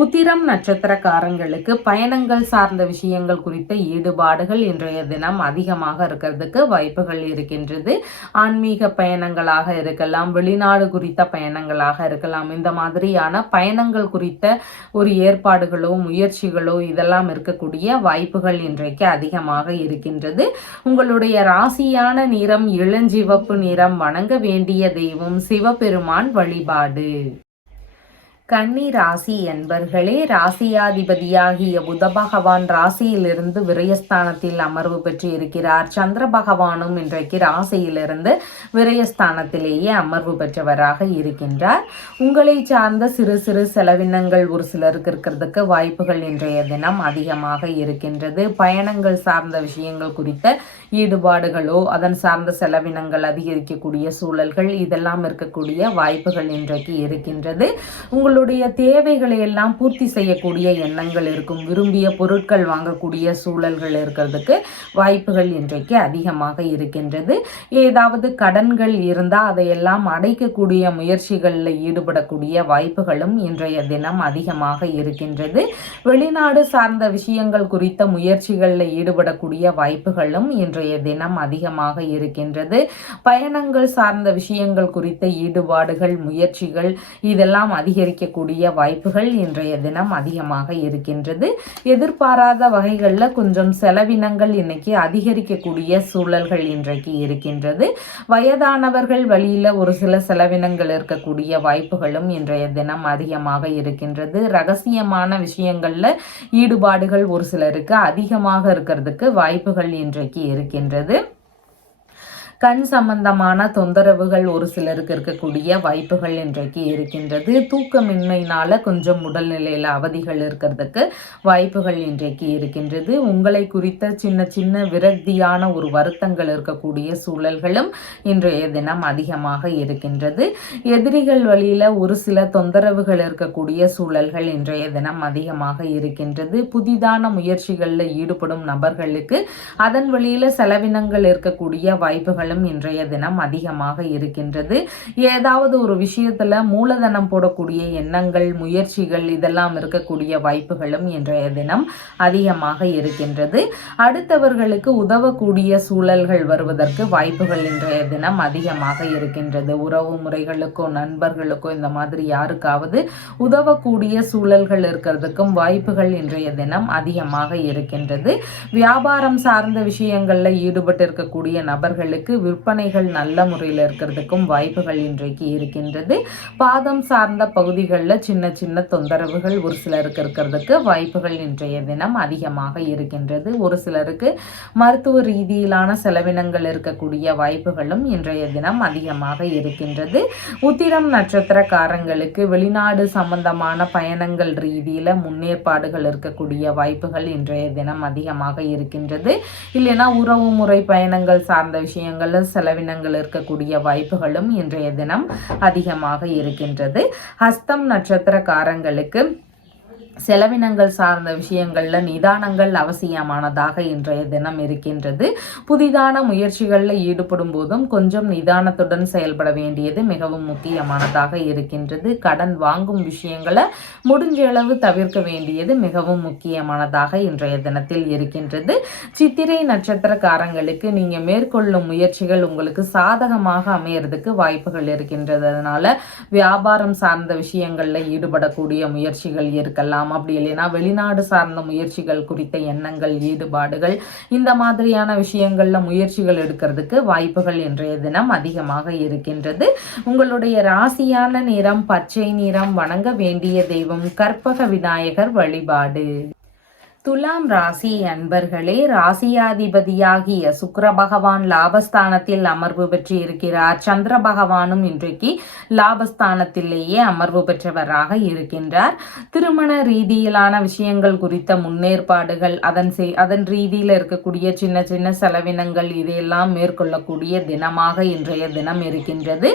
உத்திரம் நட்சத்திரக்காரங்களுக்கு பயணங்கள் சார்ந்த விஷயங்கள் குறித்த ஈடுபாடுகள் இன்றைய தினம் அதிகமாக இருக்கிறதுக்கு வாய்ப்புகள் இருக்கின்றது. ஆன்மீக பயணங்களாக இருக்கலாம், வெளிநாடு குறித்த பயணங்களாக இருக்கலாம். இந்த மாதிரியான பயணங்கள் குறித்த ஒரு ஏற்பாடுகளோ முயற்சிகளோ இதெல்லாம் இருக்கக்கூடிய வாய்ப்புகள் இன்றைக்கு அதிகமாக இருக்கின்றது. உங்களுடைய ராசியான நிறம் இளஞ்சிவப்பு நிறம். வணங்க வேண்டிய தெய்வம் சிவபெருமான் வழிபாடு. கன்னி ராசி என்பர்களே, ராசியாதிபதியாகிய புத பகவான் ராசியிலிருந்து விரயஸ்தானத்தில் அமர்வு பெற்று இருக்கிறார். சந்திர பகவானும் இன்றைக்கு ராசியிலிருந்து விரயஸ்தானத்திலேயே அமர்வு பெற்றவராக இருக்கின்றார். உங்களை சார்ந்த சிறு சிறு செலவினங்கள் ஒரு சிலருக்கு இருக்கிறதுக்கு வாய்ப்புகள் இன்றைய தினம் அதிகமாக இருக்கின்றது. பயணங்கள் சார்ந்த விஷயங்கள் குறித்த ஈடுபாடுகளோ அதன் சார்ந்த செலவினங்கள் அதிகரிக்கக்கூடிய சூழல்கள் இதெல்லாம் இருக்கக்கூடிய வாய்ப்புகள் இன்றைக்கு இருக்கின்றது. உங்களுடைய தேவைகளை எல்லாம் பூர்த்தி செய்யக்கூடிய எண்ணங்கள் இருக்கும். விரும்பிய பொருட்கள் வாங்கக்கூடிய சூழல்கள் இருக்கிறதுக்கு வாய்ப்புகள் இன்றைக்கு அதிகமாக இருக்கின்றது. ஏதாவது கடன்கள் இருந்தால் அதையெல்லாம் அடைக்கக்கூடிய முயற்சிகளில் ஈடுபடக்கூடிய வாய்ப்புகளும் இன்றைய தினம் அதிகமாக இருக்கின்றது. வெளிநாடு சார்ந்த விஷயங்கள் குறித்த முயற்சிகளில் ஈடுபடக்கூடிய வாய்ப்புகளும் இன்றைய தினம் அதிகமாக இருக்கின்றது. பயணங்கள் சார்ந்த விஷயங்கள் குறித்த ஈடுபாடுகள் முயற்சிகள் இதெல்லாம் அதிகரிக்கக்கூடிய வாய்ப்புகள் இன்றைய தினம் அதிகமாக இருக்கின்றது. எதிர்பாராத வகைகளில் கொஞ்சம் செலவினங்கள் இன்னைக்கு அதிகரிக்கக்கூடிய சூழல்கள் இன்றைக்கு இருக்கின்றது. வயதானவர்கள் வழியில் ஒரு சில செலவினங்கள் இருக்கக்கூடிய வாய்ப்புகளும் இன்றைய தினம் அதிகமாக இருக்கின்றது. ரகசியமான விஷயங்கள்ல ஈடுபாடுகள் ஒரு சிலருக்கு அதிகமாக இருக்கிறதுக்கு வாய்ப்புகள் இன்றைக்கு இருக்கின்றது. கண் சம்பந்தமான தொந்தரவுகள் ஒரு சிலருக்கு இருக்கக்கூடிய வாய்ப்புகள் இன்றைக்கு இருக்கின்றது. தூக்கமின்மையினால கொஞ்சம் உடல்நிலையில் அவதிகள் இருக்கிறதுக்கு வாய்ப்புகள் இன்றைக்கு இருக்கின்றது. உங்களை குறித்த சின்ன சின்ன விரக்தியான ஒரு வருத்தங்கள் இருக்கக்கூடிய சூழல்களும் இன்றைய தினம் அதிகமாக இருக்கின்றது. எதிரிகள் வழியில் ஒரு சில தொந்தரவுகள் இருக்கக்கூடிய சூழல்கள் இன்றைய தினம் அதிகமாக இருக்கின்றது. புதிதான முயற்சிகளில் ஈடுபடும் நபர்களுக்கு அதன் வழியில் செலவினங்கள் இருக்கக்கூடிய வாய்ப்புகள் இன்றைய தினம் அதிகமாக இருக்கின்றது. ஏதாவது ஒரு விஷயத்துல மூலதனம் போடக்கூடிய எண்ணங்கள் முயற்சிகள் இதெல்லாம் இருக்கக்கூடிய வாய்ப்புகளும் இன்றைய தினம் அதிகமாக இருக்கின்றது. அடுத்தவர்களுக்கு உதவக்கூடிய சூழல்கள் வருவதற்கு வாய்ப்புகள் இன்றைய தினம் அதிகமாக இருக்கின்றது. உறவு முறைகளுக்கோ நண்பர்களுக்கோ இந்த மாதிரி யாருக்காவது உதவக்கூடிய சூழல்கள் இருக்கிறதுக்கும் வாய்ப்புகள் இன்றைய தினம் அதிகமாக இருக்கின்றது. வியாபாரம் சார்ந்த விஷயங்கள்ல ஈடுபட்டு இருக்கக்கூடிய நபர்களுக்கு விற்பனைகள் நல்ல முறையில் இருக்கிறதுக்கும் வாய்ப்புகள் இன்றைக்கு இருக்கின்றது. பாதம் சார்ந்த பகுதிகளில் சின்ன சின்ன தொந்தரவுகள் ஒரு சிலருக்கு இருக்கிறதுக்கு வாய்ப்புகள் இன்றைய தினம் அதிகமாக இருக்கின்றது. ஒரு சிலருக்கு மருத்துவ ரீதியிலான செலவினங்கள் இருக்கக்கூடிய வாய்ப்புகளும் இன்றைய தினம் அதிகமாக இருக்கின்றது. உத்திரம் நட்சத்திரக்காரங்களுக்கு வெளிநாடு சம்பந்தமான பயணங்கள் ரீதியில முன்னேற்பாடுகள் இருக்கக்கூடிய வாய்ப்புகள் இன்றைய தினம் அதிகமாக இருக்கின்றது. இல்லைன்னா உறவு முறை பயணங்கள் சார்ந்த விஷயங்கள் செலவினங்கள் இருக்கக்கூடிய வாய்ப்புகளும் இன்றைய தினம் அதிகமாக இருக்கின்றது. ஹஸ்தம் நட்சத்திரக்காரங்களுக்கு செலவினங்கள் சார்ந்த விஷயங்கள்ல நிதானங்கள் அவசியமானதாக இன்றைய தினம் இருக்கின்றது. புதிதான முயற்சிகளில் ஈடுபடும் போதும் கொஞ்சம் நிதானத்துடன் செயல்பட வேண்டியது மிகவும் முக்கியமானதாக இருக்கின்றது. கடன் வாங்கும் விஷயங்களை முடிஞ்ச அளவு தவிர்க்க வேண்டியது மிகவும் முக்கியமானதாக இன்றைய தினத்தில் இருக்கின்றது. சித்திரை நட்சத்திரக்காரங்களுக்கு நீங்க மேற்கொள்ளும் முயற்சிகள் உங்களுக்கு சாதகமாக அமையறதுக்கு வாய்ப்புகள் இருக்கின்றது. அதனால வியாபாரம் சார்ந்த விஷயங்கள்ல ஈடுபடக்கூடிய முயற்சிகள் இருக்கலாம். அப்படி இல்லைன்னா வெளிநாடு சார்ந்த முயற்சிகள் குறித்த எண்ணங்கள் ஈடுபாடுகள் இந்த மாதிரியான விஷயங்கள்ல முயற்சிகள் எடுக்கிறதுக்கு வாய்ப்புகள் இன்றைய தினம் அதிகமாக இருக்கின்றது. உங்களுடைய ராசியான நிறம் பச்சை நிறம். வணங்க வேண்டிய தெய்வம் கற்பக விநாயகர் வழிபாடு. துலாம் ராசி அன்பர்களே, ராசியாதிபதியாகிய சுக்கிர பகவான் லாபஸ்தானத்தில் அமர்வு பெற்று இருக்கிறார். சந்திர பகவானும் இன்றைக்கு லாபஸ்தானத்திலேயே அமர்வு பெற்றவராக இருக்கின்றார். திருமண ரீதியிலான விஷயங்கள் குறித்த முன்னேற்பாடுகள் அதன் ரீதியில் இருக்கக்கூடிய சின்ன சின்ன செலவினங்கள் இதையெல்லாம் மேற்கொள்ளக்கூடிய தினமாக இன்றைய தினம் இருக்கின்றது.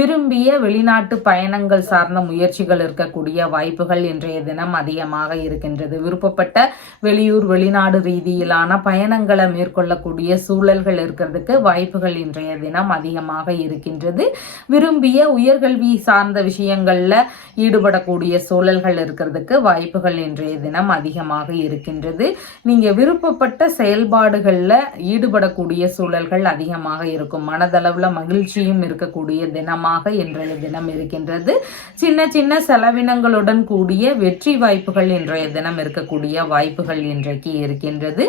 விரும்பிய வெளிநாட்டு பயணங்கள் சார்ந்த முயற்சிகள் இருக்கக்கூடிய வாய்ப்புகள் இன்றைய தினம் அதிகமாக இருக்கின்றது. விருப்பப்பட்ட வெளியூர் வெளிநாடு ரீதியிலான பயணங்களை மேற்கொள்ளக்கூடிய சூழல்கள் இருக்கிறதுக்கு வாய்ப்புகள் இன்றைய தினம் அதிகமாக இருக்கின்றது. விரும்பிய உயர்கல்வி சார்ந்த விஷயங்கள்ல ஈடுபடக்கூடிய சூழல்கள் இருக்கிறதுக்கு வாய்ப்புகள் இன்றைய தினம் அதிகமாக இருக்கின்றது. நீங்க விருப்பப்பட்ட செயல்பாடுகள்ல ஈடுபடக்கூடிய சூழல்கள் அதிகமாக இருக்கும். மனதளவுல மகிழ்ச்சியும் இருக்கக்கூடிய தினமாக இன்றைய தினம் இருக்கின்றது. சின்ன சின்ன செலவினங்களுடன் கூடிய வெற்றி வாய்ப்புகள் இன்றைய தினம் இருக்கக்கூடிய வாய்ப்புகள் இன்றைக்கு இருக்கின்றது.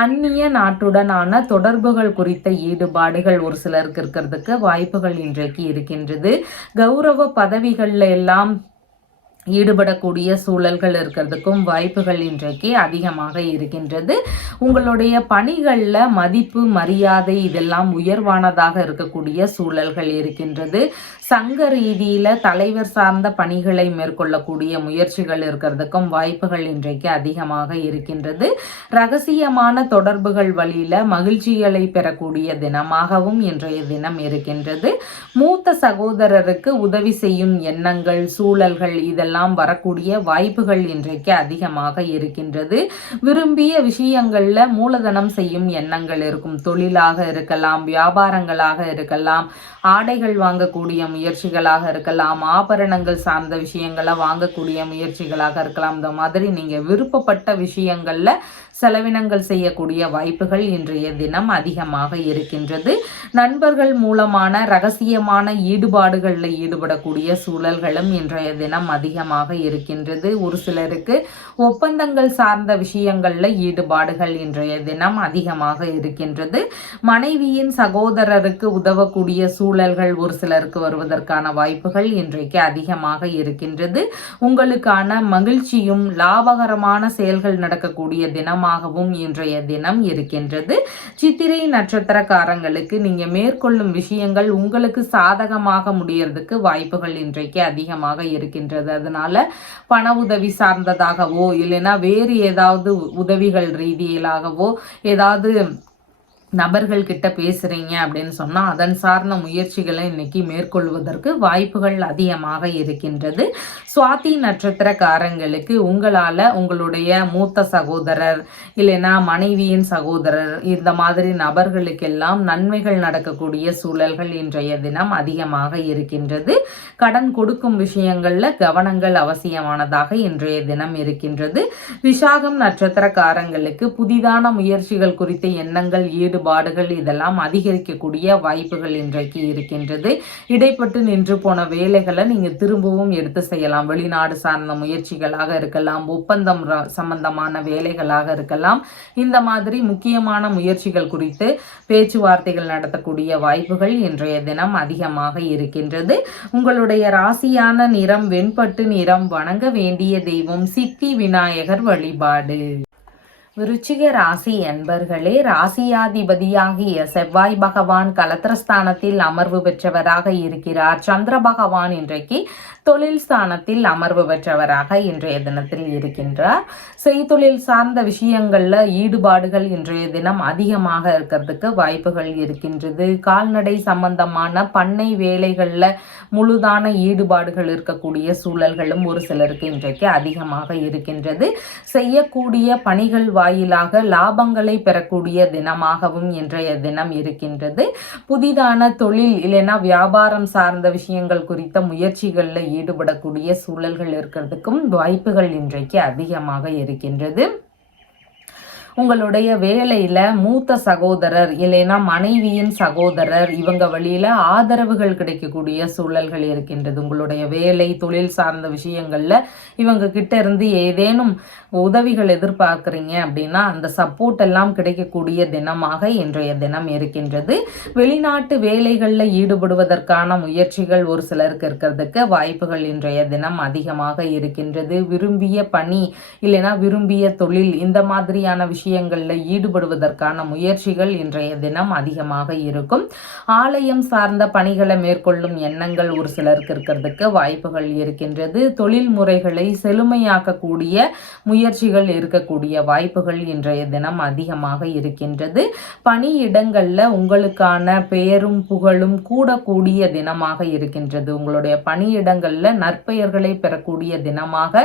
அந்நிய நாட்டுடனான தொடர்புகள் குறித்த ஈடுபாடுகள் ஒரு சிலருக்கு இருக்கிறதுக்கு வாய்ப்புகள் இன்றைக்கு இருக்கின்றது. கௌரவ பதவிகள்ல எல்லாம் ஈடுபடக்கூடிய சூழல்கள் இருக்கிறதுக்கும் வாய்ப்புகள் இன்றைக்கு அதிகமாக இருக்கின்றது. உங்களுடைய பணிகளில் மதிப்பு மரியாதை இதெல்லாம் உயர்வானதாக இருக்கக்கூடிய சூழல்கள் இருக்கின்றது. சங்க ரீதியில் தலைவர் சார்ந்த பணிகளை மேற்கொள்ளக்கூடிய முயற்சிகள் இருக்கிறதுக்கும் வாய்ப்புகள் இன்றைக்கு அதிகமாக இருக்கின்றது. ரகசியமான தொடர்புகள் வழியில் மகிழ்ச்சிகளை பெறக்கூடிய தினமாகவும் இன்றைய தினம் இருக்கின்றது. மூத்த சகோதரருக்கு உதவி செய்யும் எண்ணங்கள் சூழல்கள் இதெல்லாம் வரக்கூடிய வாய்ப்புகள் இன்றைக்கு அதிகமாக இருக்கின்றது. விரும்பிய விஷயங்கள்ல மூலதனம் செய்யும் எண்ணங்கள் இருக்கும். தொழிலாக இருக்கலாம், வியாபாரங்களாக இருக்கலாம், ஆடைகள் வாங்கக்கூடிய முயற்சிகளாக இருக்கலாம், ஆபரணங்கள் சார்ந்த விஷயங்களை வாங்கக்கூடிய முயற்சிகளாக இருக்கலாம். இந்த மாதிரி நீங்க விருப்பப்பட்ட விஷயங்கள்ல செலவினங்கள் செய்யக்கூடிய வாய்ப்புகள் இன்றைய தினம் அதிகமாக இருக்கின்றது. நண்பர்கள் மூலமான ரகசியமான ஈடுபாடுகளில் ஈடுபடக்கூடிய சூழல்களும் இன்றைய தினம் அதிகமாக இருக்கின்றது. ஒரு சிலருக்கு ஒப்பந்தங்கள் சார்ந்த விஷயங்களில் ஈடுபாடுகள் இன்றைய தினம் அதிகமாக இருக்கின்றது. மனைவியின் சகோதரருக்கு உதவக்கூடிய சூழல்கள் ஒரு சிலருக்கு வருவதற்கான வாய்ப்புகள் இன்றைக்கு அதிகமாக இருக்கின்றது. உங்களுக்கான மகிழ்ச்சியும் லாபகரமான செயல்கள் நடக்கக்கூடிய தினமாகவும் இன்றைய தினம் இருக்கின்றது. சித்திரை நட்சத்திரக்காரங்களுக்கு நீங்க மேற்கொள்ளும் விஷயங்கள் உங்களுக்கு சாதகமாக முடியறதுக்கு வாய்ப்புகள் இன்றைக்கு அதிகமாக இருக்கின்றது. அதனால பண உதவி சார்ந்ததாகவோ இல்லைன்னா வேறு ஏதாவது உதவிகள் ரீதியிலாகவோ ஏதாவது நபர்கள் கிட்ட பேசுறீங்க அப்படின்னு சொன்னா அதன் சார்ந்த முயற்சிகளை இன்னைக்கு மேற்கொள்வதற்கு வாய்ப்புகள் அதிகமாக இருக்கின்றது. சுவாதி நட்சத்திரக்காரங்களுக்கு உங்களால உங்களுடைய மூத்த சகோதரர் இல்லைன்னா மனைவியின் சகோதரர் இந்த மாதிரி நபர்களுக்கெல்லாம் நன்மைகள் நடக்கக்கூடிய சூழல்கள் இன்றைய தினம் அதிகமாக இருக்கின்றது. கடன் கொடுக்கும் விஷயங்கள்ல கவனங்கள் அவசியமானதாக இன்றைய தினம் இருக்கின்றது. விசாகம் நட்சத்திரக்காரங்களுக்கு புதிதான முயற்சிகள் குறித்த எண்ணங்கள் ஈடுபாடுகள் இதெல்லாம் அதிகரிக்கக்கூடிய வாய்ப்புகள் இன்றைக்கு இருக்கின்றது. இடைப்பட்டு நின்று போன வேலைகளை நீங்க திரும்பவும் எடுத்து செய்யலாம். வெளிநாடு சார்ந்த முயற்சிகளாக இருக்கலாம், ஒப்பந்தம் சம்பந்தமான வேலைகளாக இருக்கலாம். இந்த மாதிரி முக்கியமான முயற்சிகள் குறித்து பேச்சுவார்த்தைகள் நடத்தக்கூடிய வாய்ப்புகள் இன்றைய தினம் அதிகமாக இருக்கின்றது. உங்களுடைய ராசியான நிறம் வெண்பட்டு நிறம். வணங்க வேண்டிய தெய்வம் சித்தி விநாயகர் வழிபாடு. விருச்சிக ராசி என்பர்களே, ராசியாதிபதியாகிய செவ்வாய் பகவான் கலத்திரஸ்தானத்தில் அமர்வு பெற்றவராக இருக்கிறார். சந்திர பகவான் இன்றைக்கு தொழில் ஸ்தானத்தில் அமர்வு பெற்றவராக இன்றைய தினத்தில் இருக்கின்றார். செய்தொழில் சார்ந்த விஷயங்கள்ல ஈடுபாடுகள் இன்றைய தினம் அதிகமாக இருக்கிறதுக்கு வாய்ப்புகள் இருக்கின்றது. கால்நடை சம்பந்தமான பண்ணை வேலைகள்ல முழுதான ஈடுபாடுகள் இருக்கக்கூடிய சூழல்களும் ஒரு சிலருக்கு இன்றைக்கு அதிகமாக இருக்கின்றது. செய்யக்கூடிய பணிகள் வாயிலாக லாபங்களை பெறக்கூடிய தினமாகவும் இன்றைய தினம் இருக்கின்றது. புதிதான தொழில் இல்லைன்னா வியாபாரம் சார்ந்த விஷயங்கள் குறித்த முயற்சிகளில் ஈடுபடக்கூடிய சூழல்கள் இருக்கிறதுக்கும் வாய்ப்புகள் இன்றைக்கு அதிகமாக இருக்கின்றது. உங்களுடைய வேலையில மூத்த சகோதரர் இல்லைன்னா மனைவியின் சகோதரர் இவங்க வழியில ஆதரவுகள் கிடைக்கக்கூடிய சூழல்கள் இருக்கின்றது. உங்களுடைய வேலை தொழில் சார்ந்த விஷயங்கள்ல இவங்க கிட்ட இருந்து ஏதேனும் உதவிகள் எதிர்பார்க்குறீங்க அப்படின்னா அந்த சப்போர்ட் எல்லாம் கிடைக்கக்கூடிய தினமாக இன்றைய தினம் இருக்கின்றது. வெளிநாட்டு வேலைகளில் ஈடுபடுவதற்கான முயற்சிகள் ஒரு சிலருக்கு இருக்கிறதுக்கு வாய்ப்புகள் இன்றைய தினம் அதிகமாக இருக்கின்றது. விரும்பிய பணி இல்லைன்னா விரும்பிய தொழில் இந்த மாதிரியான விஷயங்களில் ஈடுபடுவதற்கான முயற்சிகள் இன்றைய தினம் அதிகமாக இருக்கும். ஆலயம் சார்ந்த பணிகளை மேற்கொள்ளும் எண்ணங்கள் ஒரு சிலருக்கு இருக்கிறதுக்கு வாய்ப்புகள் இருக்கின்றது. தொழில் முறைகளை செழுமையாக்கக்கூடிய முயற்சிகள் இருக்கக்கூடிய வாய்ப்புகள் இன்றைய தினம் அதிகமாக இருக்கின்றது. பணியிடங்கள்ல உங்களுக்கான பெயரும் புகழும் கூடக்கூடிய தினமாக இருக்கின்றது. உங்களுடைய பணியிடங்கள்ல நற்பெயர்களை பெறக்கூடிய தினமாக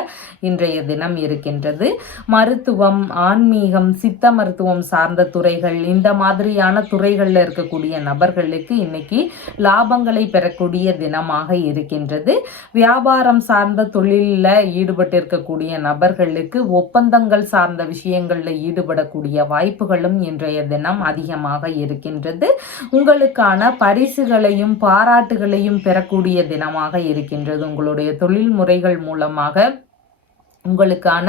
இன்றைய தினம் இருக்கின்றது. மருத்துவம், ஆன்மீகம், சித்த மருத்துவம் சார்ந்த துறைகள் இந்த மாதிரியான துறைகள்ல இருக்கக்கூடிய நபர்களுக்கு இன்னைக்கு லாபங்களை பெறக்கூடிய தினமாக இருக்கின்றது. வியாபாரம் சார்ந்த தொழிலில் ஈடுபட்டிருக்கக்கூடிய நபர்களுக்கு ஒப்பந்தங்கள் சார்ந்த விஷயங்களில் ஈடுபடக்கூடிய வாய்ப்புகளும் இன்றைய தினம் அதிகமாக இருக்கின்றது. உங்களுக்கான பரிசுகளையும் பாராட்டுகளையும் பெறக்கூடிய தினமாக இருக்கின்றது. உங்களுடைய தொழில் முறைகள் மூலமாக உங்களுக்கான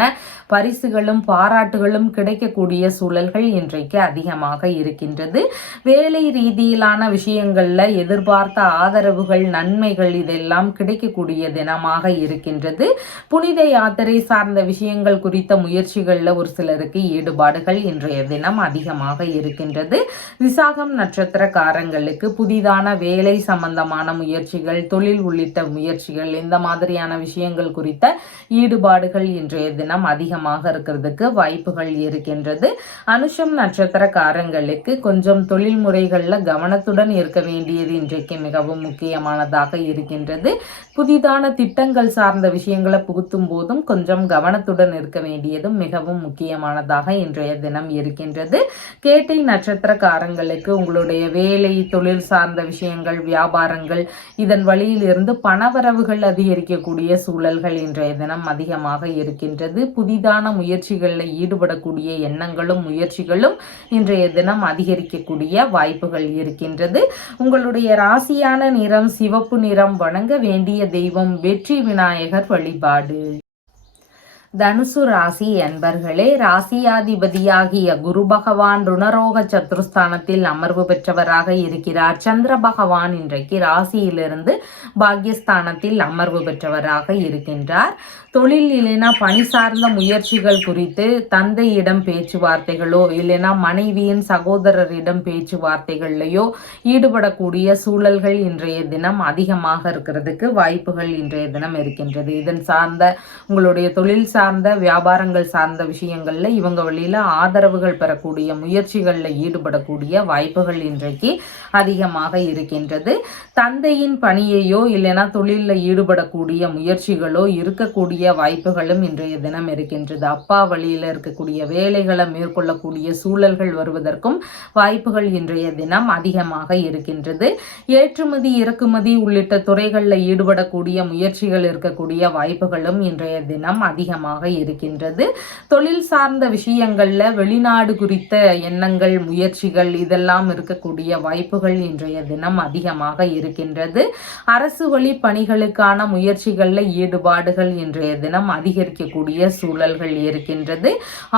பரிசுகளும் பாராட்டுகளும் கிடைக்கக்கூடிய சூழல்கள் இன்றைக்கு அதிகமாக இருக்கின்றது. வேலை ரீதியிலான விஷயங்கள்ல எதிர்பார்த்த ஆதரவுகள், நன்மைகள் இதெல்லாம் கிடைக்கக்கூடிய தினமாக இருக்கின்றது. புனித யாத்திரை சார்ந்த விஷயங்கள் குறித்த முயற்சிகள்ல ஒரு சிலருக்கு ஈடுபாடுகள் இன்றைய தினம் அதிகமாக இருக்கின்றது. விசாகம் நட்சத்திரக்காரங்களுக்கு புதிதான வேலை சம்பந்தமான முயற்சிகள், தொழில் உள்ளிட்ட முயற்சிகள், இந்த மாதிரியான விஷயங்கள் குறித்த ஈடுபாடுகள் இன்றைய தினம் அதிகமாக இருக்கிறதுக்கு வாய்ப்புகள் இருக்கின்றது. அனுஷம் நட்சத்திரக்காரங்களுக்கு கொஞ்சம் தொழில் முறைகள்ல கவனத்துடன் இருக்க வேண்டியது இன்றைக்கு மிகவும் முக்கியமானதாக இருக்கின்றது. புதிதான திட்டங்கள் சார்ந்த விஷயங்களை புகுத்தும் போதும் கொஞ்சம் கவனத்துடன் இருக்க வேண்டியதும் மிகவும் முக்கியமானதாக இன்றைய தினம் இருக்கின்றது. கேட்டை நட்சத்திரக்காரங்களுக்கு உங்களுடைய வேலை, தொழில் சார்ந்த விஷயங்கள், வியாபாரங்கள் இதன் வழியில் இருந்து பணவரவுகள் அதிகரிக்கக்கூடிய சூழல்கள் இன்றைய தினம் அதிகமாக இருக்கின்றது. புதிதான முயற்சிகளில் ஈடுபடக்கூடிய எண்ணங்களும் முயற்சிகளும் இன்றைய தினம் அதிகரிக்கக்கூடிய வாய்ப்புகள் இருக்கின்றது. உங்களுடைய ராசியான நிறம் சிவப்பு நிறம். வணங்க வேண்டிய தெய்வம் வெற்றி விநாயகர் வழிபாடு. தனுசு ராசி அன்பர்களே, ராசியாதிபதியாகிய குரு பகவான் ருணரோக சத்துருஸ்தானத்தில் அமர்வு பெற்றவராக இருக்கிறார். சந்திர பகவான் இன்றைக்கு ராசியிலிருந்து பாக்யஸ்தானத்தில் அமர்வு பெற்றவராக இருக்கின்றார். தொழில் இல்லைனா பணி சார்ந்த முயற்சிகள் குறித்து தந்தையிடம் பேச்சுவார்த்தைகளோ இல்லைனா மனைவியின் சகோதரரிடம் பேச்சுவார்த்தைகள்லையோ ஈடுபடக்கூடிய சூழல்கள் இன்றைய தினம் அதிகமாக இருக்கிறதுக்கு வாய்ப்புகள் இன்றைய தினம் இருக்கின்றது. இதன் சார்ந்த உங்களுடைய தொழில் சார்ந்த வியாபாரங்கள் சார்ந்த விஷயங்கள்ல இவங்க வழியில ஆதரவுகள் பெறக்கூடிய முயற்சிகளில் ஈடுபடக்கூடிய வாய்ப்புகள் இன்றைக்கு அதிகமாக இருக்கின்றது. தந்தையின் பணியையோ இல்லைனா தொழிலில் ஈடுபடக்கூடிய முயற்சிகளோ இருக்கக்கூடிய வாய்ப்புகளும் இன்றைய தினம் இருக்கின்றது. அப்பா வழியில் இருக்கக்கூடிய வேலைகளை மேற்கொள்ளக்கூடிய சூழல்கள் வருவதற்கும் வாய்ப்புகள் இன்றைய தினம் அதிகமாக இருக்கின்றது. ஏற்றுமதி, இறக்குமதி உள்ளிட்ட துறைகளில் ஈடுபடக்கூடிய முயற்சிகள் இருக்கக்கூடிய வாய்ப்புகளும் இன்றைய தினம் அதிகமாக இருக்கின்றது. தொழில் சார்ந்த விஷயங்கள்ல வெளிநாடு குறித்த எண்ணங்கள், முயற்சிகள் இதெல்லாம் இருக்கக்கூடிய வாய்ப்புகள் இன்றைய தினம் அதிகமாக இருக்கின்றது. அரசு வழி பணிகளுக்கான முயற்சிகள்ல ஈடுபாடுகள் இன்றைய தினம் அதிகரிக்கக்கூடிய சூழல்கள் இருக்கின்றது.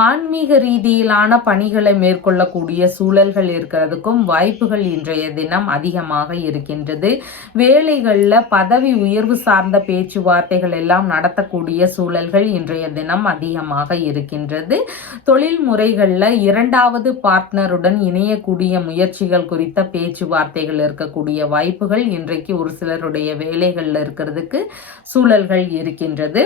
ஆன்மீக ரீதியிலான பணிகளை மேற்கொள்ளக்கூடிய சூழல்கள் இருக்கிறதுக்கும் வாய்ப்புகள் இன்றைய தினம் அதிகமாக இருக்கின்றது. வேலைகள்ல பதவி உயர்வு சார்ந்த பேச்சுவார்த்தைகள் எல்லாம் நடத்தக்கூடிய சூழல்கள் இன்றைய தினம் அதிகமாக இருக்கின்றது. தொழில் முறைகள்ல இரண்டாவது பார்ட்னருடன் இணையக்கூடிய முயற்சிகள் குறித்த பேச்சுவார்த்தைகள் இருக்கக்கூடிய வாய்ப்புகள் இன்றைக்கு ஒரு சிலருடைய வேலைகள்ல இருக்கிறதுக்கு சூழல்கள் இருக்கின்றது.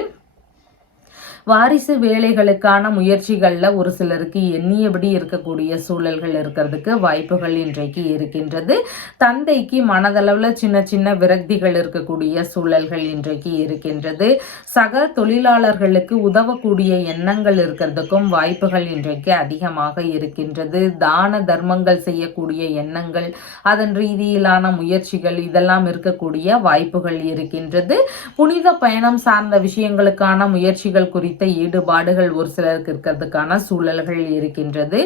வாரிசு வேலைகளுக்கான முயற்சிகளில் ஒரு சிலருக்கு எண்ணியபடி இருக்கக்கூடிய சூழல்கள் இருக்கிறதுக்கு வாய்ப்புகள் இன்றைக்கு இருக்கின்றது. தந்தைக்கு மனதளவில் சின்ன சின்ன விரக்திகள் இருக்கக்கூடிய சூழல்கள் இன்றைக்கு இருக்கின்றது. சக தொழிலாளர்களுக்கு உதவக்கூடிய எண்ணங்கள் இருக்கிறதுக்கும் வாய்ப்புகள் இன்றைக்கு அதிகமாக இருக்கின்றது. தான தர்மங்கள் செய்யக்கூடிய எண்ணங்கள், அதன் ரீதியிலான முயற்சிகள் இதெல்லாம் இருக்கக்கூடிய வாய்ப்புகள் இருக்கின்றது. புனித பயணம் சார்ந்த விஷயங்களுக்கான முயற்சிகள் குறித்து ஈடுபாடுகள் ஒரு சிலருக்கு இருக்கிறதுக்கான சூழல்கள் இருக்கின்றது.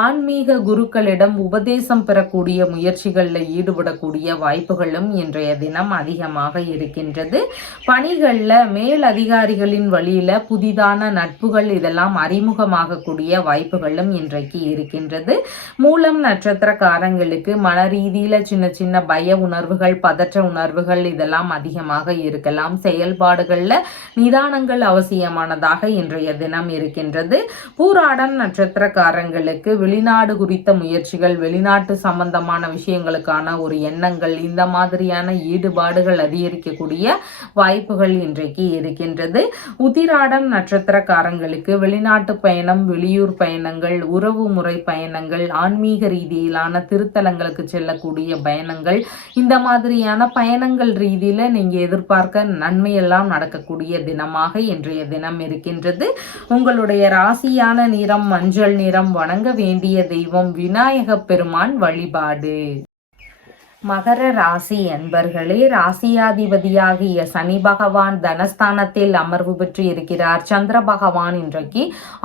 ஆன்மீக குருக்களிடம் உபதேசம் பெறக்கூடிய முயற்சிகளில் ஈடுபடக்கூடிய வாய்ப்புகளும் இன்றைய தினம் அதிகமாக இருக்கின்றது. பணிகளில் மேல் அதிகாரிகளின் வழியில புதிதான நட்புகள் இதெல்லாம் அறிமுகமாகக்கூடிய வாய்ப்புகளும் இன்றைக்கு இருக்கின்றது. மூலம் நட்சத்திரக்காரங்களுக்கு மன ரீதியில சின்ன சின்ன பய உணர்வுகள், பதற்ற உணர்வுகள் இதெல்லாம் அதிகமாக இருக்கலாம். செயல்பாடுகள்ல நிதானங்கள் அவசியமானதாக இன்றைய தினம் இருக்கின்றது. பூராடம் நட்சத்திரக்காரங்களுக்கு வெளிநாடு குறித்த முயற்சிகள், வெளிநாட்டு சம்பந்தமான விஷயங்களுக்கான ஒரு எண்ணங்கள், இந்த மாதிரியான ஈடுபாடுகள் அதிகரிக்கக்கூடிய வாய்ப்புகள் இன்றைக்கு இருக்கின்றது. உத்திராடம் நட்சத்திரக்காரங்களுக்கு வெளிநாட்டு பயணம், வெளியூர் பயணங்கள், உறவு முறை பயணங்கள், ஆன்மீக ரீதியிலான திருத்தலங்களுக்கு செல்லக்கூடிய பயணங்கள், இந்த மாதிரியான பயணங்கள் ரீதியில நீங்க எதிர்பார்க்க நன்மையெல்லாம் நடக்கக்கூடிய தினமாக இன்றைய தினம் இருக்கின்றது. உங்களுடைய ராசியான நிறம் மஞ்சள் நிறம். வணங்க வேண்டிய தெய்வம் விநாயக பெருமான் வழிபாடு. மகர ராசி அன்பர்களே, ராசியாதிபதியாகிய சனி பகவான் தனஸ்தானத்தில் அமர்வு பெற்று இருக்கிறார். சந்திர பகவான் இன்றைக்கு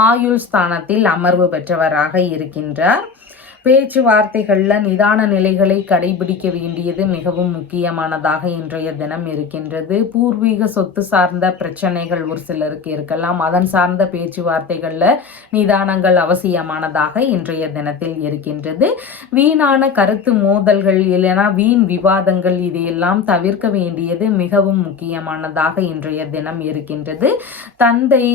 ஆயுள் ஸ்தானத்தில் அமர்வு பெற்றவராக இருக்கின்றார். பேச்சுவார்த்தைகளில் நிதான நிலைகளை கடைபிடிக்க வேண்டியது மிகவும் முக்கியமானதாக இன்றைய தினம் இருக்கின்றது. பூர்வீக சொத்து சார்ந்த பிரச்சனைகள் ஒரு சிலருக்கு இருக்கலாம். அதன் சார்ந்த பேச்சுவார்த்தைகளில் நிதானங்கள் அவசியமானதாக இன்றைய தினத்தில் இருக்கின்றது. வீணான கருத்து மோதல்கள் இல்லைனா வீண் விவாதங்கள் இதையெல்லாம் தவிர்க்க வேண்டியது மிகவும் முக்கியமானதாக இன்றைய தினம் இருக்கின்றது. தந்தை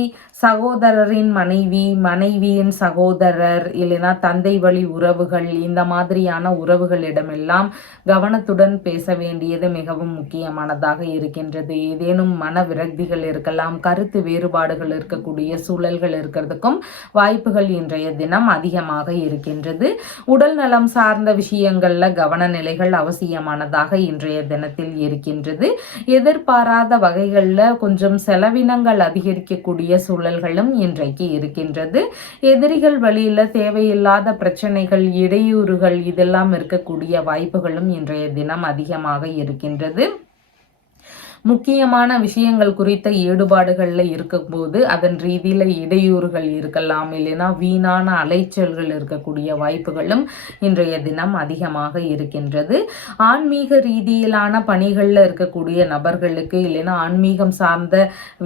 சகோதரரின் மனைவி, மனைவியின் சகோதரர் இல்லைனா தந்தை வழி உறவுகள், இந்த மாதிரியான உறவுகளிடமெல்லாம் கவனத்துடன் பேச வேண்டியது மிகவும் முக்கியமானதாக இருக்கின்றது. ஏதேனும் மன விரக்திகள் இருக்கலாம், கருத்து வேறுபாடுகள் இருக்கக்கூடிய சூழல்கள் இருக்கிறதுக்கும் வாய்ப்புகள் இன்றைய தினம் அதிகமாக இருக்கின்றது. உடல் நலம் சார்ந்த விஷயங்கள்ல கவன நிலைகள் அவசியமானதாக இன்றைய தினத்தில் இருக்கின்றது. எதிர்பாராத வகைகளில் கொஞ்சம் செலவினங்கள் அதிகரிக்கக்கூடிய சூழல்களும் இன்றைக்கு இருக்கின்றது. எதிரிகள் வழியில தேவையில்லாத பிரச்சனைகள், இடையூறுகள் இதெல்லாம் இருக்கக்கூடிய வாய்ப்புகளும் இன்றைய தினம் அதிகமாக இருக்கின்றது. முக்கியமான விஷயங்கள் குறித்த ஈடுபாடுகளில் இருக்கும்போது அதன் ரீதியில் இடையூறுகள் இருக்கலாம், இல்லைன்னா வீணான அலைச்சல்கள் இருக்கக்கூடிய வாய்ப்புகளும் இன்றைய தினம் அதிகமாக இருக்கின்றது. ஆன்மீக ரீதியிலான பணிகளில் இருக்கக்கூடிய நபர்களுக்கு இல்லைன்னா ஆன்மீகம் சார்ந்த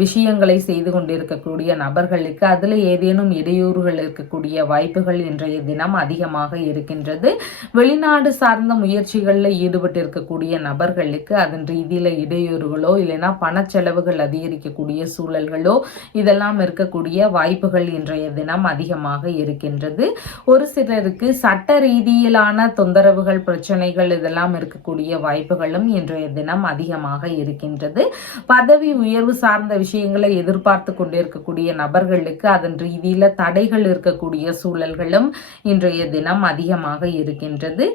விஷயங்களை செய்து கொண்டிருக்கக்கூடிய நபர்களுக்கு அதில் ஏதேனும் இடையூறுகள் இருக்கக்கூடிய வாய்ப்புகள் இன்றைய தினம் அதிகமாக இருக்கின்றது. வெளிநாடு சார்ந்த முயற்சிகளில் ஈடுபட்டிருக்கக்கூடிய நபர்களுக்கு அதன் ரீதியில் இடையூறுகளோ இல்லைன்னா பணச்செலவுகள் அதிகரிக்கக்கூடிய சூழல்களோ இதெல்லாம் இருக்கக்கூடிய வாய்ப்புகள் இன்றைய தினம் அதிகமாக இருக்கின்றது. ஒரு சிலருக்கு சட்ட ரீதியிலான தொந்தரவுகள், பிரச்சனைகள் இதெல்லாம் இருக்கக்கூடிய வாய்ப்புகளும் இன்றைய தினம் அதிகமாக இருக்கின்றது. பதவி உயர்வு சார்ந்த விஷயங்களை எதிர்பார்த்து கொண்டிருக்கக்கூடிய நபர்களுக்கு அதன் ரீதியில தடைகள் இருக்கக்கூடிய சூழல்களும் இன்றைய தினம் அதிகமாக இருக்கின்றது.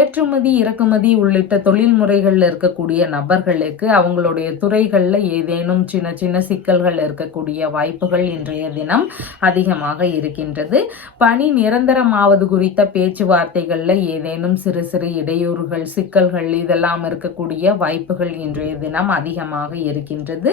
ஏற்றுமதி இறக்குமதி உள்ளிட்ட தொழில் முறைகளில் இருக்கக்கூடிய நபர்களுக்கு அவங்களுடைய துறைகளில் ஏதேனும் சின்ன சின்ன சிக்கல்கள் இருக்கக்கூடிய வாய்ப்புகள் இன்றைய தினம் அதிகமாக இருக்கின்றது. பணி நிரந்தரமாவது குறித்த பேச்சுவார்த்தைகளில் ஏதேனும் சிறு சிறு இடையூறுகள், சிக்கல்கள் இதெல்லாம் இருக்கக்கூடிய வாய்ப்புகள் இன்றைய தினம் அதிகமாக இருக்கின்றது.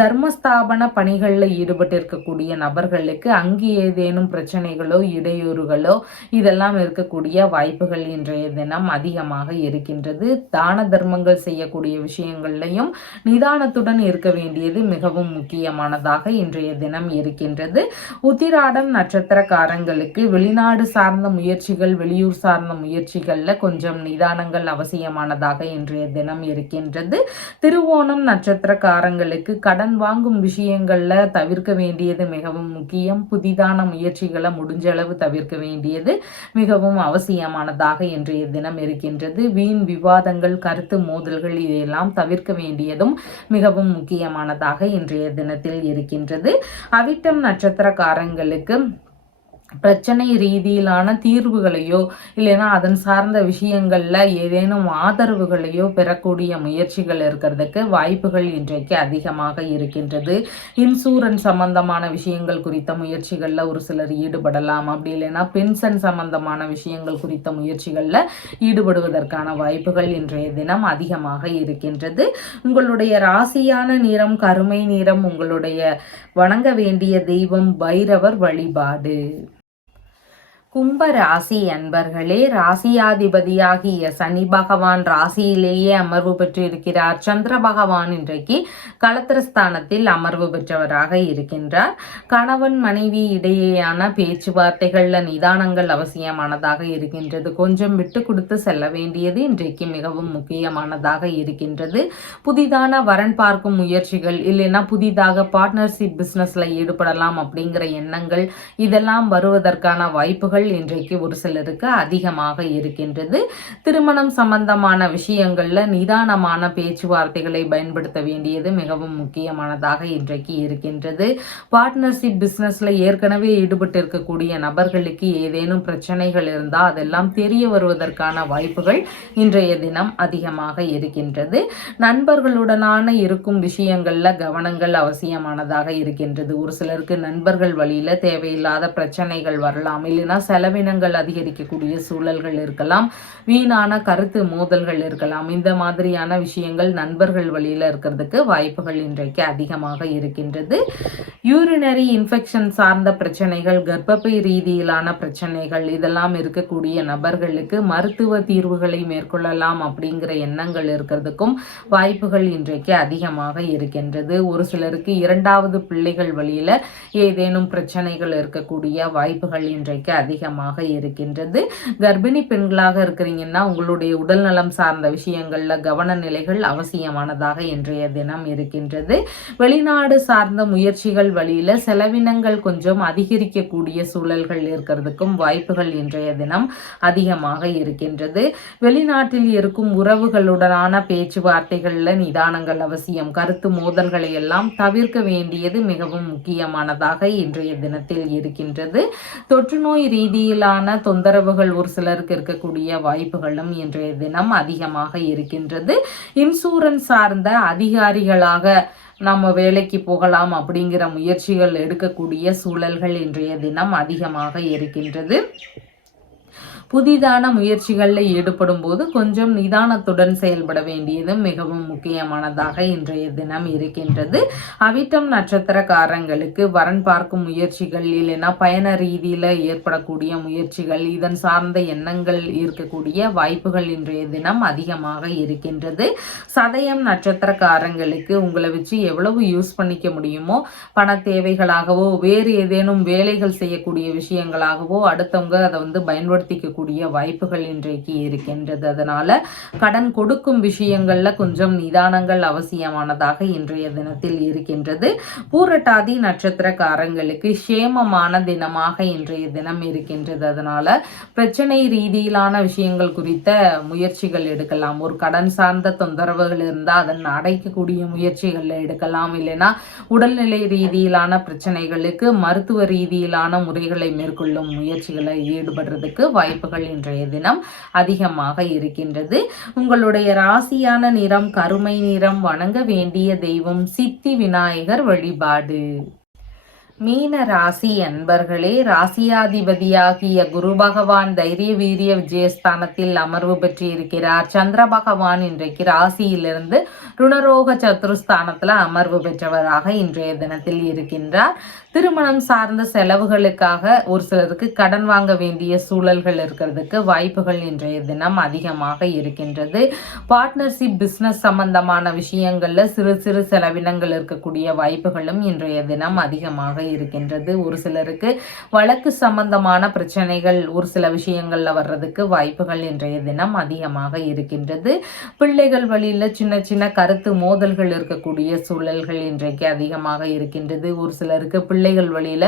தர்மஸ்தாபன பணிகளில் ஈடுபட்டிருக்கக்கூடிய நபர்களுக்கு அங்கு ஏதேனும் பிரச்சனைகளோ இடையூறுகளோ இதெல்லாம் இருக்கக்கூடிய வாய்ப்புகள் இன்றைய தினம் அதிகமாக இருக்கின்றது. தான தர்மங்கள் செய்யக்கூடிய விஷயங்கள்லையும் நிதானத்துடன் இருக்க வேண்டியது மிகவும் முக்கியமானதாக இன்றைய தினம் இருக்கின்றது. உத்திராடம் நட்சத்திரக்காரங்களுக்கு வெளிநாடு சார்ந்த முயற்சிகள், வெளியூர் சார்ந்த முயற்சிகள்ல கொஞ்சம் நிதானங்கள் அவசியமானதாக இன்றைய தினம் இருக்கின்றது. திருவோணம் நட்சத்திரக்காரங்களுக்கு கடன் வாங்கும் விஷயங்கள்ல தவிர்க்க வேண்டியது மிகவும் முக்கியம். புதிதான முயற்சிகளை முடிஞ்சளவு தவிர்க்க வேண்டியது மிகவும் அவசியமானதாக இன்றைய தினம் இருக்கின்றது. வீண் விவாதங்கள், கருத்து மோதல்கள் இதையெல்லாம் தவிர்க்க வேண்டியதும் மிகவும் முக்கியமானதாக இன்றைய தினத்தில் இருக்கின்றது. அவிட்டம் நட்சத்திரக்காரங்களுக்கு பிரச்சனை ரீதியிலான தீர்வுகளையோ இல்லைன்னா அதன் சார்ந்த விஷயங்கள்ல ஏதேனும் ஆதரவுகளையோ பெறக்கூடிய முயற்சிகள் இருக்கிறதுக்கு வாய்ப்புகள் இன்றைக்கு அதிகமாக இருக்கின்றது. இன்சூரன்ஸ் சம்பந்தமான விஷயங்கள் குறித்த முயற்சிகள்ல ஒரு சிலர் ஈடுபடலாம். அப்படி இல்லைன்னா பென்ஷன் சம்பந்தமான விஷயங்கள் குறித்த முயற்சிகள்ல ஈடுபடுவதற்கான வாய்ப்புகள் இன்றைய தினம் அதிகமாக இருக்கின்றது. உங்களுடைய ராசியான நிறம் கருமை நிறம். உங்களுடைய வணங்க வேண்டிய தெய்வம் பைரவர் வழிபாடு. கும்ப ராசி அன்பர்களே, ராசியாதிபதியாகிய சனி பகவான் ராசியிலேயே அமர்வு பெற்று இருக்கிறார். சந்திர பகவான் இன்றைக்கு களத்திரஸ்தானத்தில் அமர்வு பெற்றவராக இருக்கின்றார். கணவன் மனைவி இடையேயான பேச்சுவார்த்தைகள்ல நிதானங்கள் அவசியமானதாக இருக்கின்றது. கொஞ்சம் விட்டு கொடுத்து செல்ல வேண்டியது இன்றைக்கு மிகவும் முக்கியமானதாக இருக்கின்றது. புதிதான வரன் பார்க்கும் முயற்சிகள் இல்லைன்னா புதிதாக பார்ட்னர்ஷிப் பிசினஸ்ல ஈடுபடலாம் அப்படிங்கிற எண்ணங்கள் இதெல்லாம் வருவதற்கான வாய்ப்புகள் இன்றைக்கு ஒரு சிலருக்கு அதிகமாக இருக்கின்றது. திருமணம் சம்பந்தமான விஷயங்கள்ல நிதானமான பேச்சுவார்த்தைகளை பயன்படுத்த வேண்டியது மிகவும் முக்கியமானதாக இன்றைக்கு இருக்கின்றது. பார்ட்னர்ஷிப் பிசினஸ்ல ஏற்கனவே ஈடுபட்டு இருக்கக்கூடிய நபர்களுக்கு ஏதேனும் பிரச்சனைகள் இருந்தால் அதெல்லாம் தெரிய வருவதற்கான வாய்ப்புகள் இன்றைய தினம் அதிகமாக இருக்கின்றது. நண்பர்களுடனான இருக்கும் விஷயங்கள்ல கவனங்கள் அவசியமானதாக இருக்கின்றது. ஒரு சிலருக்கு நண்பர்கள் வழியில தேவையில்லாத பிரச்சனைகள் வரலாம், இல்லைன்னா செலவினங்கள் அதிகரிக்கக்கூடிய சூழல்கள் இருக்கலாம், வீணான கருத்து மோதல்கள் இருக்கலாம். இந்த மாதிரியான விஷயங்கள் நண்பர்கள் வழியில் இருக்கிறதுக்கு வாய்ப்புகள் இன்றைக்கு அதிகமாக இருக்கின்றது. யூரினரி இன்ஃபெக்ஷன் சார்ந்த பிரச்சனைகள், கர்ப்பப்பை ரீதியிலான பிரச்சனைகள் இதெல்லாம் இருக்கக்கூடிய நபர்களுக்கு மருத்துவ தீர்வுகளை மேற்கொள்ளலாம் அப்படிங்கிற எண்ணங்கள் இருக்கிறதுக்கும் வாய்ப்புகள் இன்றைக்கு அதிகமாக இருக்கின்றது. ஒரு சிலருக்கு இரண்டாவது பிள்ளைகள் வழியில ஏதேனும் பிரச்சனைகள் இருக்கக்கூடிய வாய்ப்புகள் இன்றைக்கு அதிகமாக இருக்கின்றது. கர்ப்பிணி பெண்களாக இருக்கிறீங்கன்னா உங்களுடைய உடல் நலம் சார்ந்த விஷயங்கள்ல கவன நிலைகள் அவசியமானதாக இன்றைய தினம் இருக்கின்றது. வெளிநாடு சார்ந்த முயற்சிகள் வழியில செலவினங்கள் கொஞ்சம் அதிகரிக்கக்கூடிய சூழல்கள் இருக்கிறதுக்கும் வாய்ப்புகள் இன்றைய தினம் அதிகமாக இருக்கின்றது. வெளிநாட்டில் இருக்கும் உறவுகளுடனான பேச்சுவார்த்தைகள்ல நிதானங்கள் அவசியம். கருத்து மோதல்களை எல்லாம் தவிர்க்க வேண்டியது மிகவும் முக்கியமானதாக இன்றைய தினத்தில் இருக்கின்றது. தொற்றுநோய் ரீதியிலான தொந்தரவுகள் ஒரு சிலருக்கு இருக்கக்கூடிய வாய்ப்புகளும் இன்றைய தினம் அதிகமாக இருக்கின்றது. இன்சூரன்ஸ் சார்ந்த அதிகாரிகளாக நம்ம வேலைக்கு போகலாம் அப்படிங்கிற முயற்சிகள் எடுக்கக்கூடிய சூழல்கள் இன்றைய தினம் அதிகமாக இருக்கின்றது. புதிதான முயற்சிகளில் ஈடுபடும் போது கொஞ்சம் நிதானத்துடன் செயல்பட வேண்டியதும் மிகவும் முக்கியமானதாக இன்றைய தினம் இருக்கின்றது. அவிட்டம் நட்சத்திரக்காரங்களுக்கு வரன் பார்க்கும் முயற்சிகள் இல்லைன்னா பயண ரீதியில் ஏற்படக்கூடிய முயற்சிகள், இதன் சார்ந்த எண்ணங்கள் இருக்கக்கூடிய வாய்ப்புகள் இன்றைய தினம் அதிகமாக இருக்கின்றது. சதயம் நட்சத்திரக்காரங்களுக்கு உங்களை வச்சு எவ்வளவு யூஸ் பண்ணிக்க முடியுமோ பண தேவைகளாகவோ வேறு ஏதேனும் வேலைகள் செய்யக்கூடிய விஷயங்களாகவோ அடுத்தவங்க அதை பயன்படுத்திக்க வாய்ப்புகள் இன்றைக்கு இருக்கின்றது. அதனால கடன் கொடுக்கும் விஷயங்கள்ல கொஞ்சம் நிதானங்கள் அவசியமானதாக இன்றைய தினத்தில் இருக்கின்றது. பூரட்டாதி நட்சத்திரக்காரங்களுக்கு சேமமான தினமாக இன்றைய தினம் இருக்கின்றது. அதனால பிரச்சனை ரீதியிலான விஷயங்கள் குறித்த முயற்சிகள் எடுக்கலாம். ஒரு கடன் சார்ந்த தொந்தரவுகள் இருந்தால் அதன் அடைக்கக்கூடிய முயற்சிகள் எடுக்கலாம். இல்லைன்னா உடல்நிலை ரீதியிலான பிரச்சனைகளுக்கு மருத்துவ ரீதியிலான முறைகளை மேற்கொள்ளும் முயற்சிகளை ஈடுபடுறதுக்கு வாய்ப்புகள் இன்றைய தினம் அதிகமாக இருக்கின்றது. உங்களுடைய ராசியான நிறம் கருமை நிறம். வணங்க வேண்டிய தெய்வம் சித்தி விநாயகர் வழிபாடு. மீன ராசி அன்பர்களே, ராசியாதிபதியாகிய குரு பகவான் தைரிய வீரிய விஜயஸ்தானத்தில் அமர்வு பெற்று இருக்கிறார். சந்திர பகவான் இன்றைக்கு ராசியிலிருந்து ருணரோக சத்துருஸ்தானத்தில் அமர்வு பெற்றவராக இன்றைய தினத்தில் இருக்கின்றார். திருமணம் சார்ந்த செலவுகளுக்காக ஒரு சிலருக்கு கடன் வாங்க வேண்டிய சூழல்கள் இருக்கிறதுக்கு வாய்ப்புகள் இன்றைய தினம் அதிகமாக இருக்கின்றது. பார்ட்னர்ஷிப் பிஸ்னஸ் சம்பந்தமான விஷயங்கள்ல சிறு சிறு செலவினங்கள் இருக்கக்கூடிய வாய்ப்புகளும் இன்றைய தினம் அதிகமாக இருக்கின்றது. ஒரு சிலருக்கு வழக்கு சம்பந்தமான பிரச்சனைகள் ஒரு சில விஷயங்கள்ல வர்றதுக்கு வாய்ப்புகள் இன்றைய தினம் அதிகமாக இருக்கின்றது. பிள்ளைகள் வழியில சின்ன சின்ன கருத்து மோதல்கள் இருக்கக்கூடிய சூழல்கள் இன்றைக்கு அதிகமாக இருக்கின்றது. ஒரு சிலருக்கு பிள்ளைகள் வழியில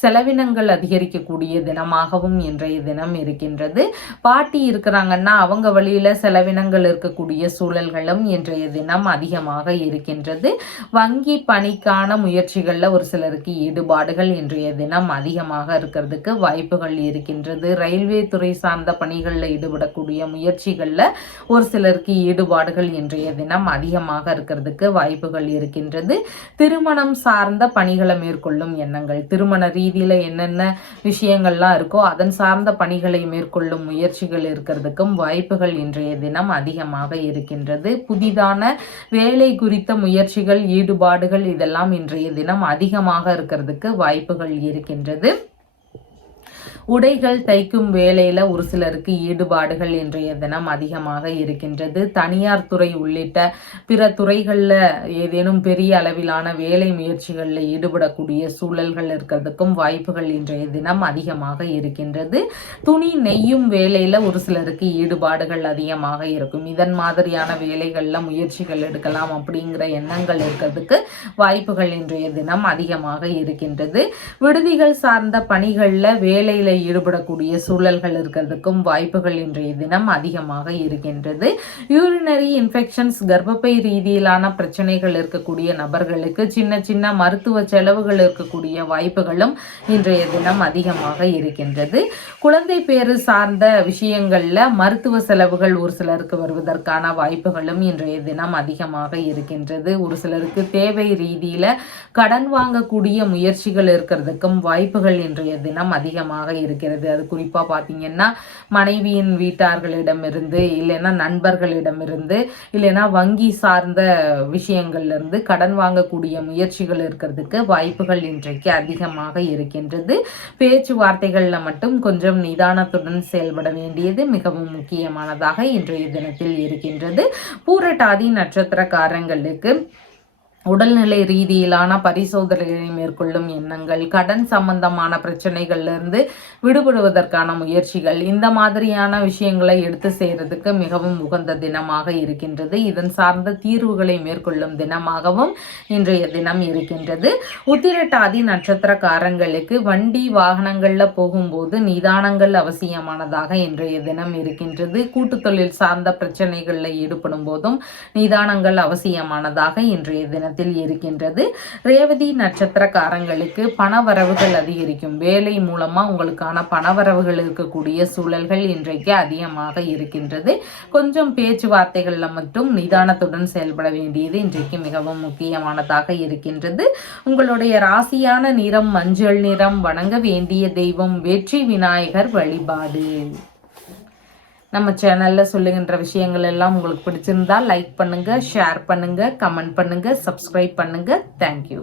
செலவினங்கள் அதிகரிக்கக்கூடிய தினமாகவும் இன்றைய தினம் இருக்கின்றது. பாட்டி இருக்கிறாங்கன்னா அவங்க வழியில செலவினங்கள் இருக்கக்கூடிய சூழல்களும் இன்றைய தினம் அதிகமாக இருக்கின்றது. வங்கி பணிக்கான முயற்சிகள்ல ஒரு சிலருக்கு ஈடுபாடுகள் இன்றைய தினம் அதிகமாக இருக்கிறதுக்கு வாய்ப்புகள் இருக்கின்றது. ரயில்வே துறை சார்ந்த பணிகளில் ஈடுபடக்கூடிய முயற்சிகள்ல ஒரு சிலருக்கு ஈடுபாடுகள் இன்றைய தினம் அதிகமாக இருக்கிறதுக்கு வாய்ப்புகள் இருக்கின்றது. திருமணம் சார்ந்த பணிகளை மேற்கொள்ளும் எண்ணங்கள், திருமண ரீதியில என்னென்ன விஷயங்கள்லாம் இருக்கோ அதன் சார்ந்த பணிகளை மேற்கொள்ளும் முயற்சிகள் இருக்கிறதுக்கும் வாய்ப்புகள் இன்றைய தினம் அதிகமாக இருக்கின்றது. புதிதான வேலை குறித்த முயற்சிகள் ஈடுபாடுகள் இதெல்லாம் இன்றைய தினம் அதிகமாக இருக்கிறதுக்கு வாய்ப்புகள் இருக்கின்றது. உடைகள் தைக்கும் வேலையில ஒரு சிலருக்கு ஈடுபாடுகள் இன்றைய தினம் அதிகமாக இருக்கின்றது. தனியார் துறை உள்ளிட்ட பிற துறைகளில் ஏதேனும் பெரிய அளவிலான வேலை முயற்சிகளில் ஈடுபடக்கூடிய சூழல்கள் இருக்கிறதுக்கும் வாய்ப்புகள் இன்றைய தினம் அதிகமாக இருக்கின்றது. துணி நெய்யும் வேலையில ஒரு சிலருக்கு ஈடுபாடுகள் அதிகமாக இருக்கும். இதன் மாதிரியான வேலைகளில் முயற்சிகள் எடுக்கலாம் அப்படிங்கிற எண்ணங்கள் இருக்கிறதுக்கு வாய்ப்புகள் இன்றைய தினம் அதிகமாக இருக்கின்றது. விடுதிகள் சார்ந்த பணிகளில் வேலையில ஈடுபடக்கூடிய சூழல்கள் இருக்கிறதுக்கும் வாய்ப்புகள் இன்றைய தினம் அதிகமாக இருக்கின்றது. யூரினரி இன்ஃபெக்ஷன்ஸ் கர்ப்பப்பை ரீதியிலான பிரச்சனைகள் இருக்கக்கூடிய நபர்களுக்கு சின்ன சின்ன மருத்துவ செலவுகள் இருக்கக்கூடிய வாய்ப்புகளும் இன்றைய தினம் அதிகமாக இருக்கின்றது. குழந்தை பேறு சார்ந்த விஷயங்கள்ல மருத்துவ செலவுகள் ஒரு சிலருக்கு வருவதற்கான வாய்ப்புகளும் இன்றைய தினம் அதிகமாக இருக்கின்றது. ஒரு சிலருக்கு தேவை ரீதியில கடன் வாங்கக்கூடிய முயற்சிகள் இருக்கிறதுக்கும் வாய்ப்புகள் இன்றைய தினம் அதிகமாக இருக்கிறது. அது குறிப்பாக பார்த்தீங்கன்னா மனைவியின் வீட்டார்களிடமிருந்து, இல்லைன்னா நண்பர்களிடமிருந்து, இல்லைன்னா வங்கி சார்ந்த விஷயங்கள்லேருந்து கடன் வாங்கக்கூடிய முயற்சிகள் இருக்கிறதுக்கு வாய்ப்புகள் இன்றைக்கு அதிகமாக இருக்கின்றது. பேச்சுவார்த்தைகளில் மட்டும் கொஞ்சம் நிதானத்துடன் செயல்பட வேண்டியது மிகவும் முக்கியமானதாக இன்றைய தினத்தில் இருக்கின்றது. பூரட்டாதி நட்சத்திரக்காரங்களுக்கு உடல்நிலை ரீதியிலான பரிசோதனைகளை மேற்கொள்ளும் எண்ணங்கள், கடன் சம்பந்தமான பிரச்சனைகள்லேருந்து விடுபடுவதற்கான முயற்சிகள், இந்த மாதிரியான விஷயங்களை எடுத்து செய்கிறதுக்கு மிகவும் உகந்த தினமாக இருக்கின்றது. இதன் சார்ந்த தீர்வுகளை மேற்கொள்ளும் தினமாகவும் இன்றைய தினம் இருக்கின்றது. உத்திரட்டாதி நட்சத்திரக்காரங்களுக்கு வண்டி வாகனங்களில் போகும்போது நிதானங்கள் அவசியமானதாக இன்றைய தினம் இருக்கின்றது. கூட்டு தொழில் சார்ந்த பிரச்சனைகளில் ஈடுபடும் போதும் நிதானங்கள் அவசியமானதாக இன்றைய தினத்தில் இருக்கின்றது. ரேவதி நட்சத்திரக்காரங்களுக்கு பணவரவுகள் அதிகரிக்கும். வேலை மூலமா உங்களுக்கான பணவரவுகள் இருக்கக்கூடிய சூழல்கள் இன்றைக்கு அதிகமாக இருக்கின்றது. கொஞ்சம் பேச்சுவார்த்தைகள்ல மட்டும் நிதானத்துடன் செயல்பட வேண்டியது இன்றைக்கு மிகவும் முக்கியமானதாக இருக்கின்றது. உங்களுடைய ராசியான நிறம் மஞ்சள் நிறம். வணங்க வேண்டிய தெய்வம் வெற்றி விநாயகர் வழிபாடு. நம்ம சேனலில் சொல்லுகின்ற விஷயங்கள் எல்லாம் உங்களுக்கு பிடிச்சிருந்தா லைக் பண்ணுங்கள், ஷேர் பண்ணுங்கள், கமெண்ட் பண்ணுங்கள், சப்ஸ்கிரைப் பண்ணுங்கள். தேங்க்யூ.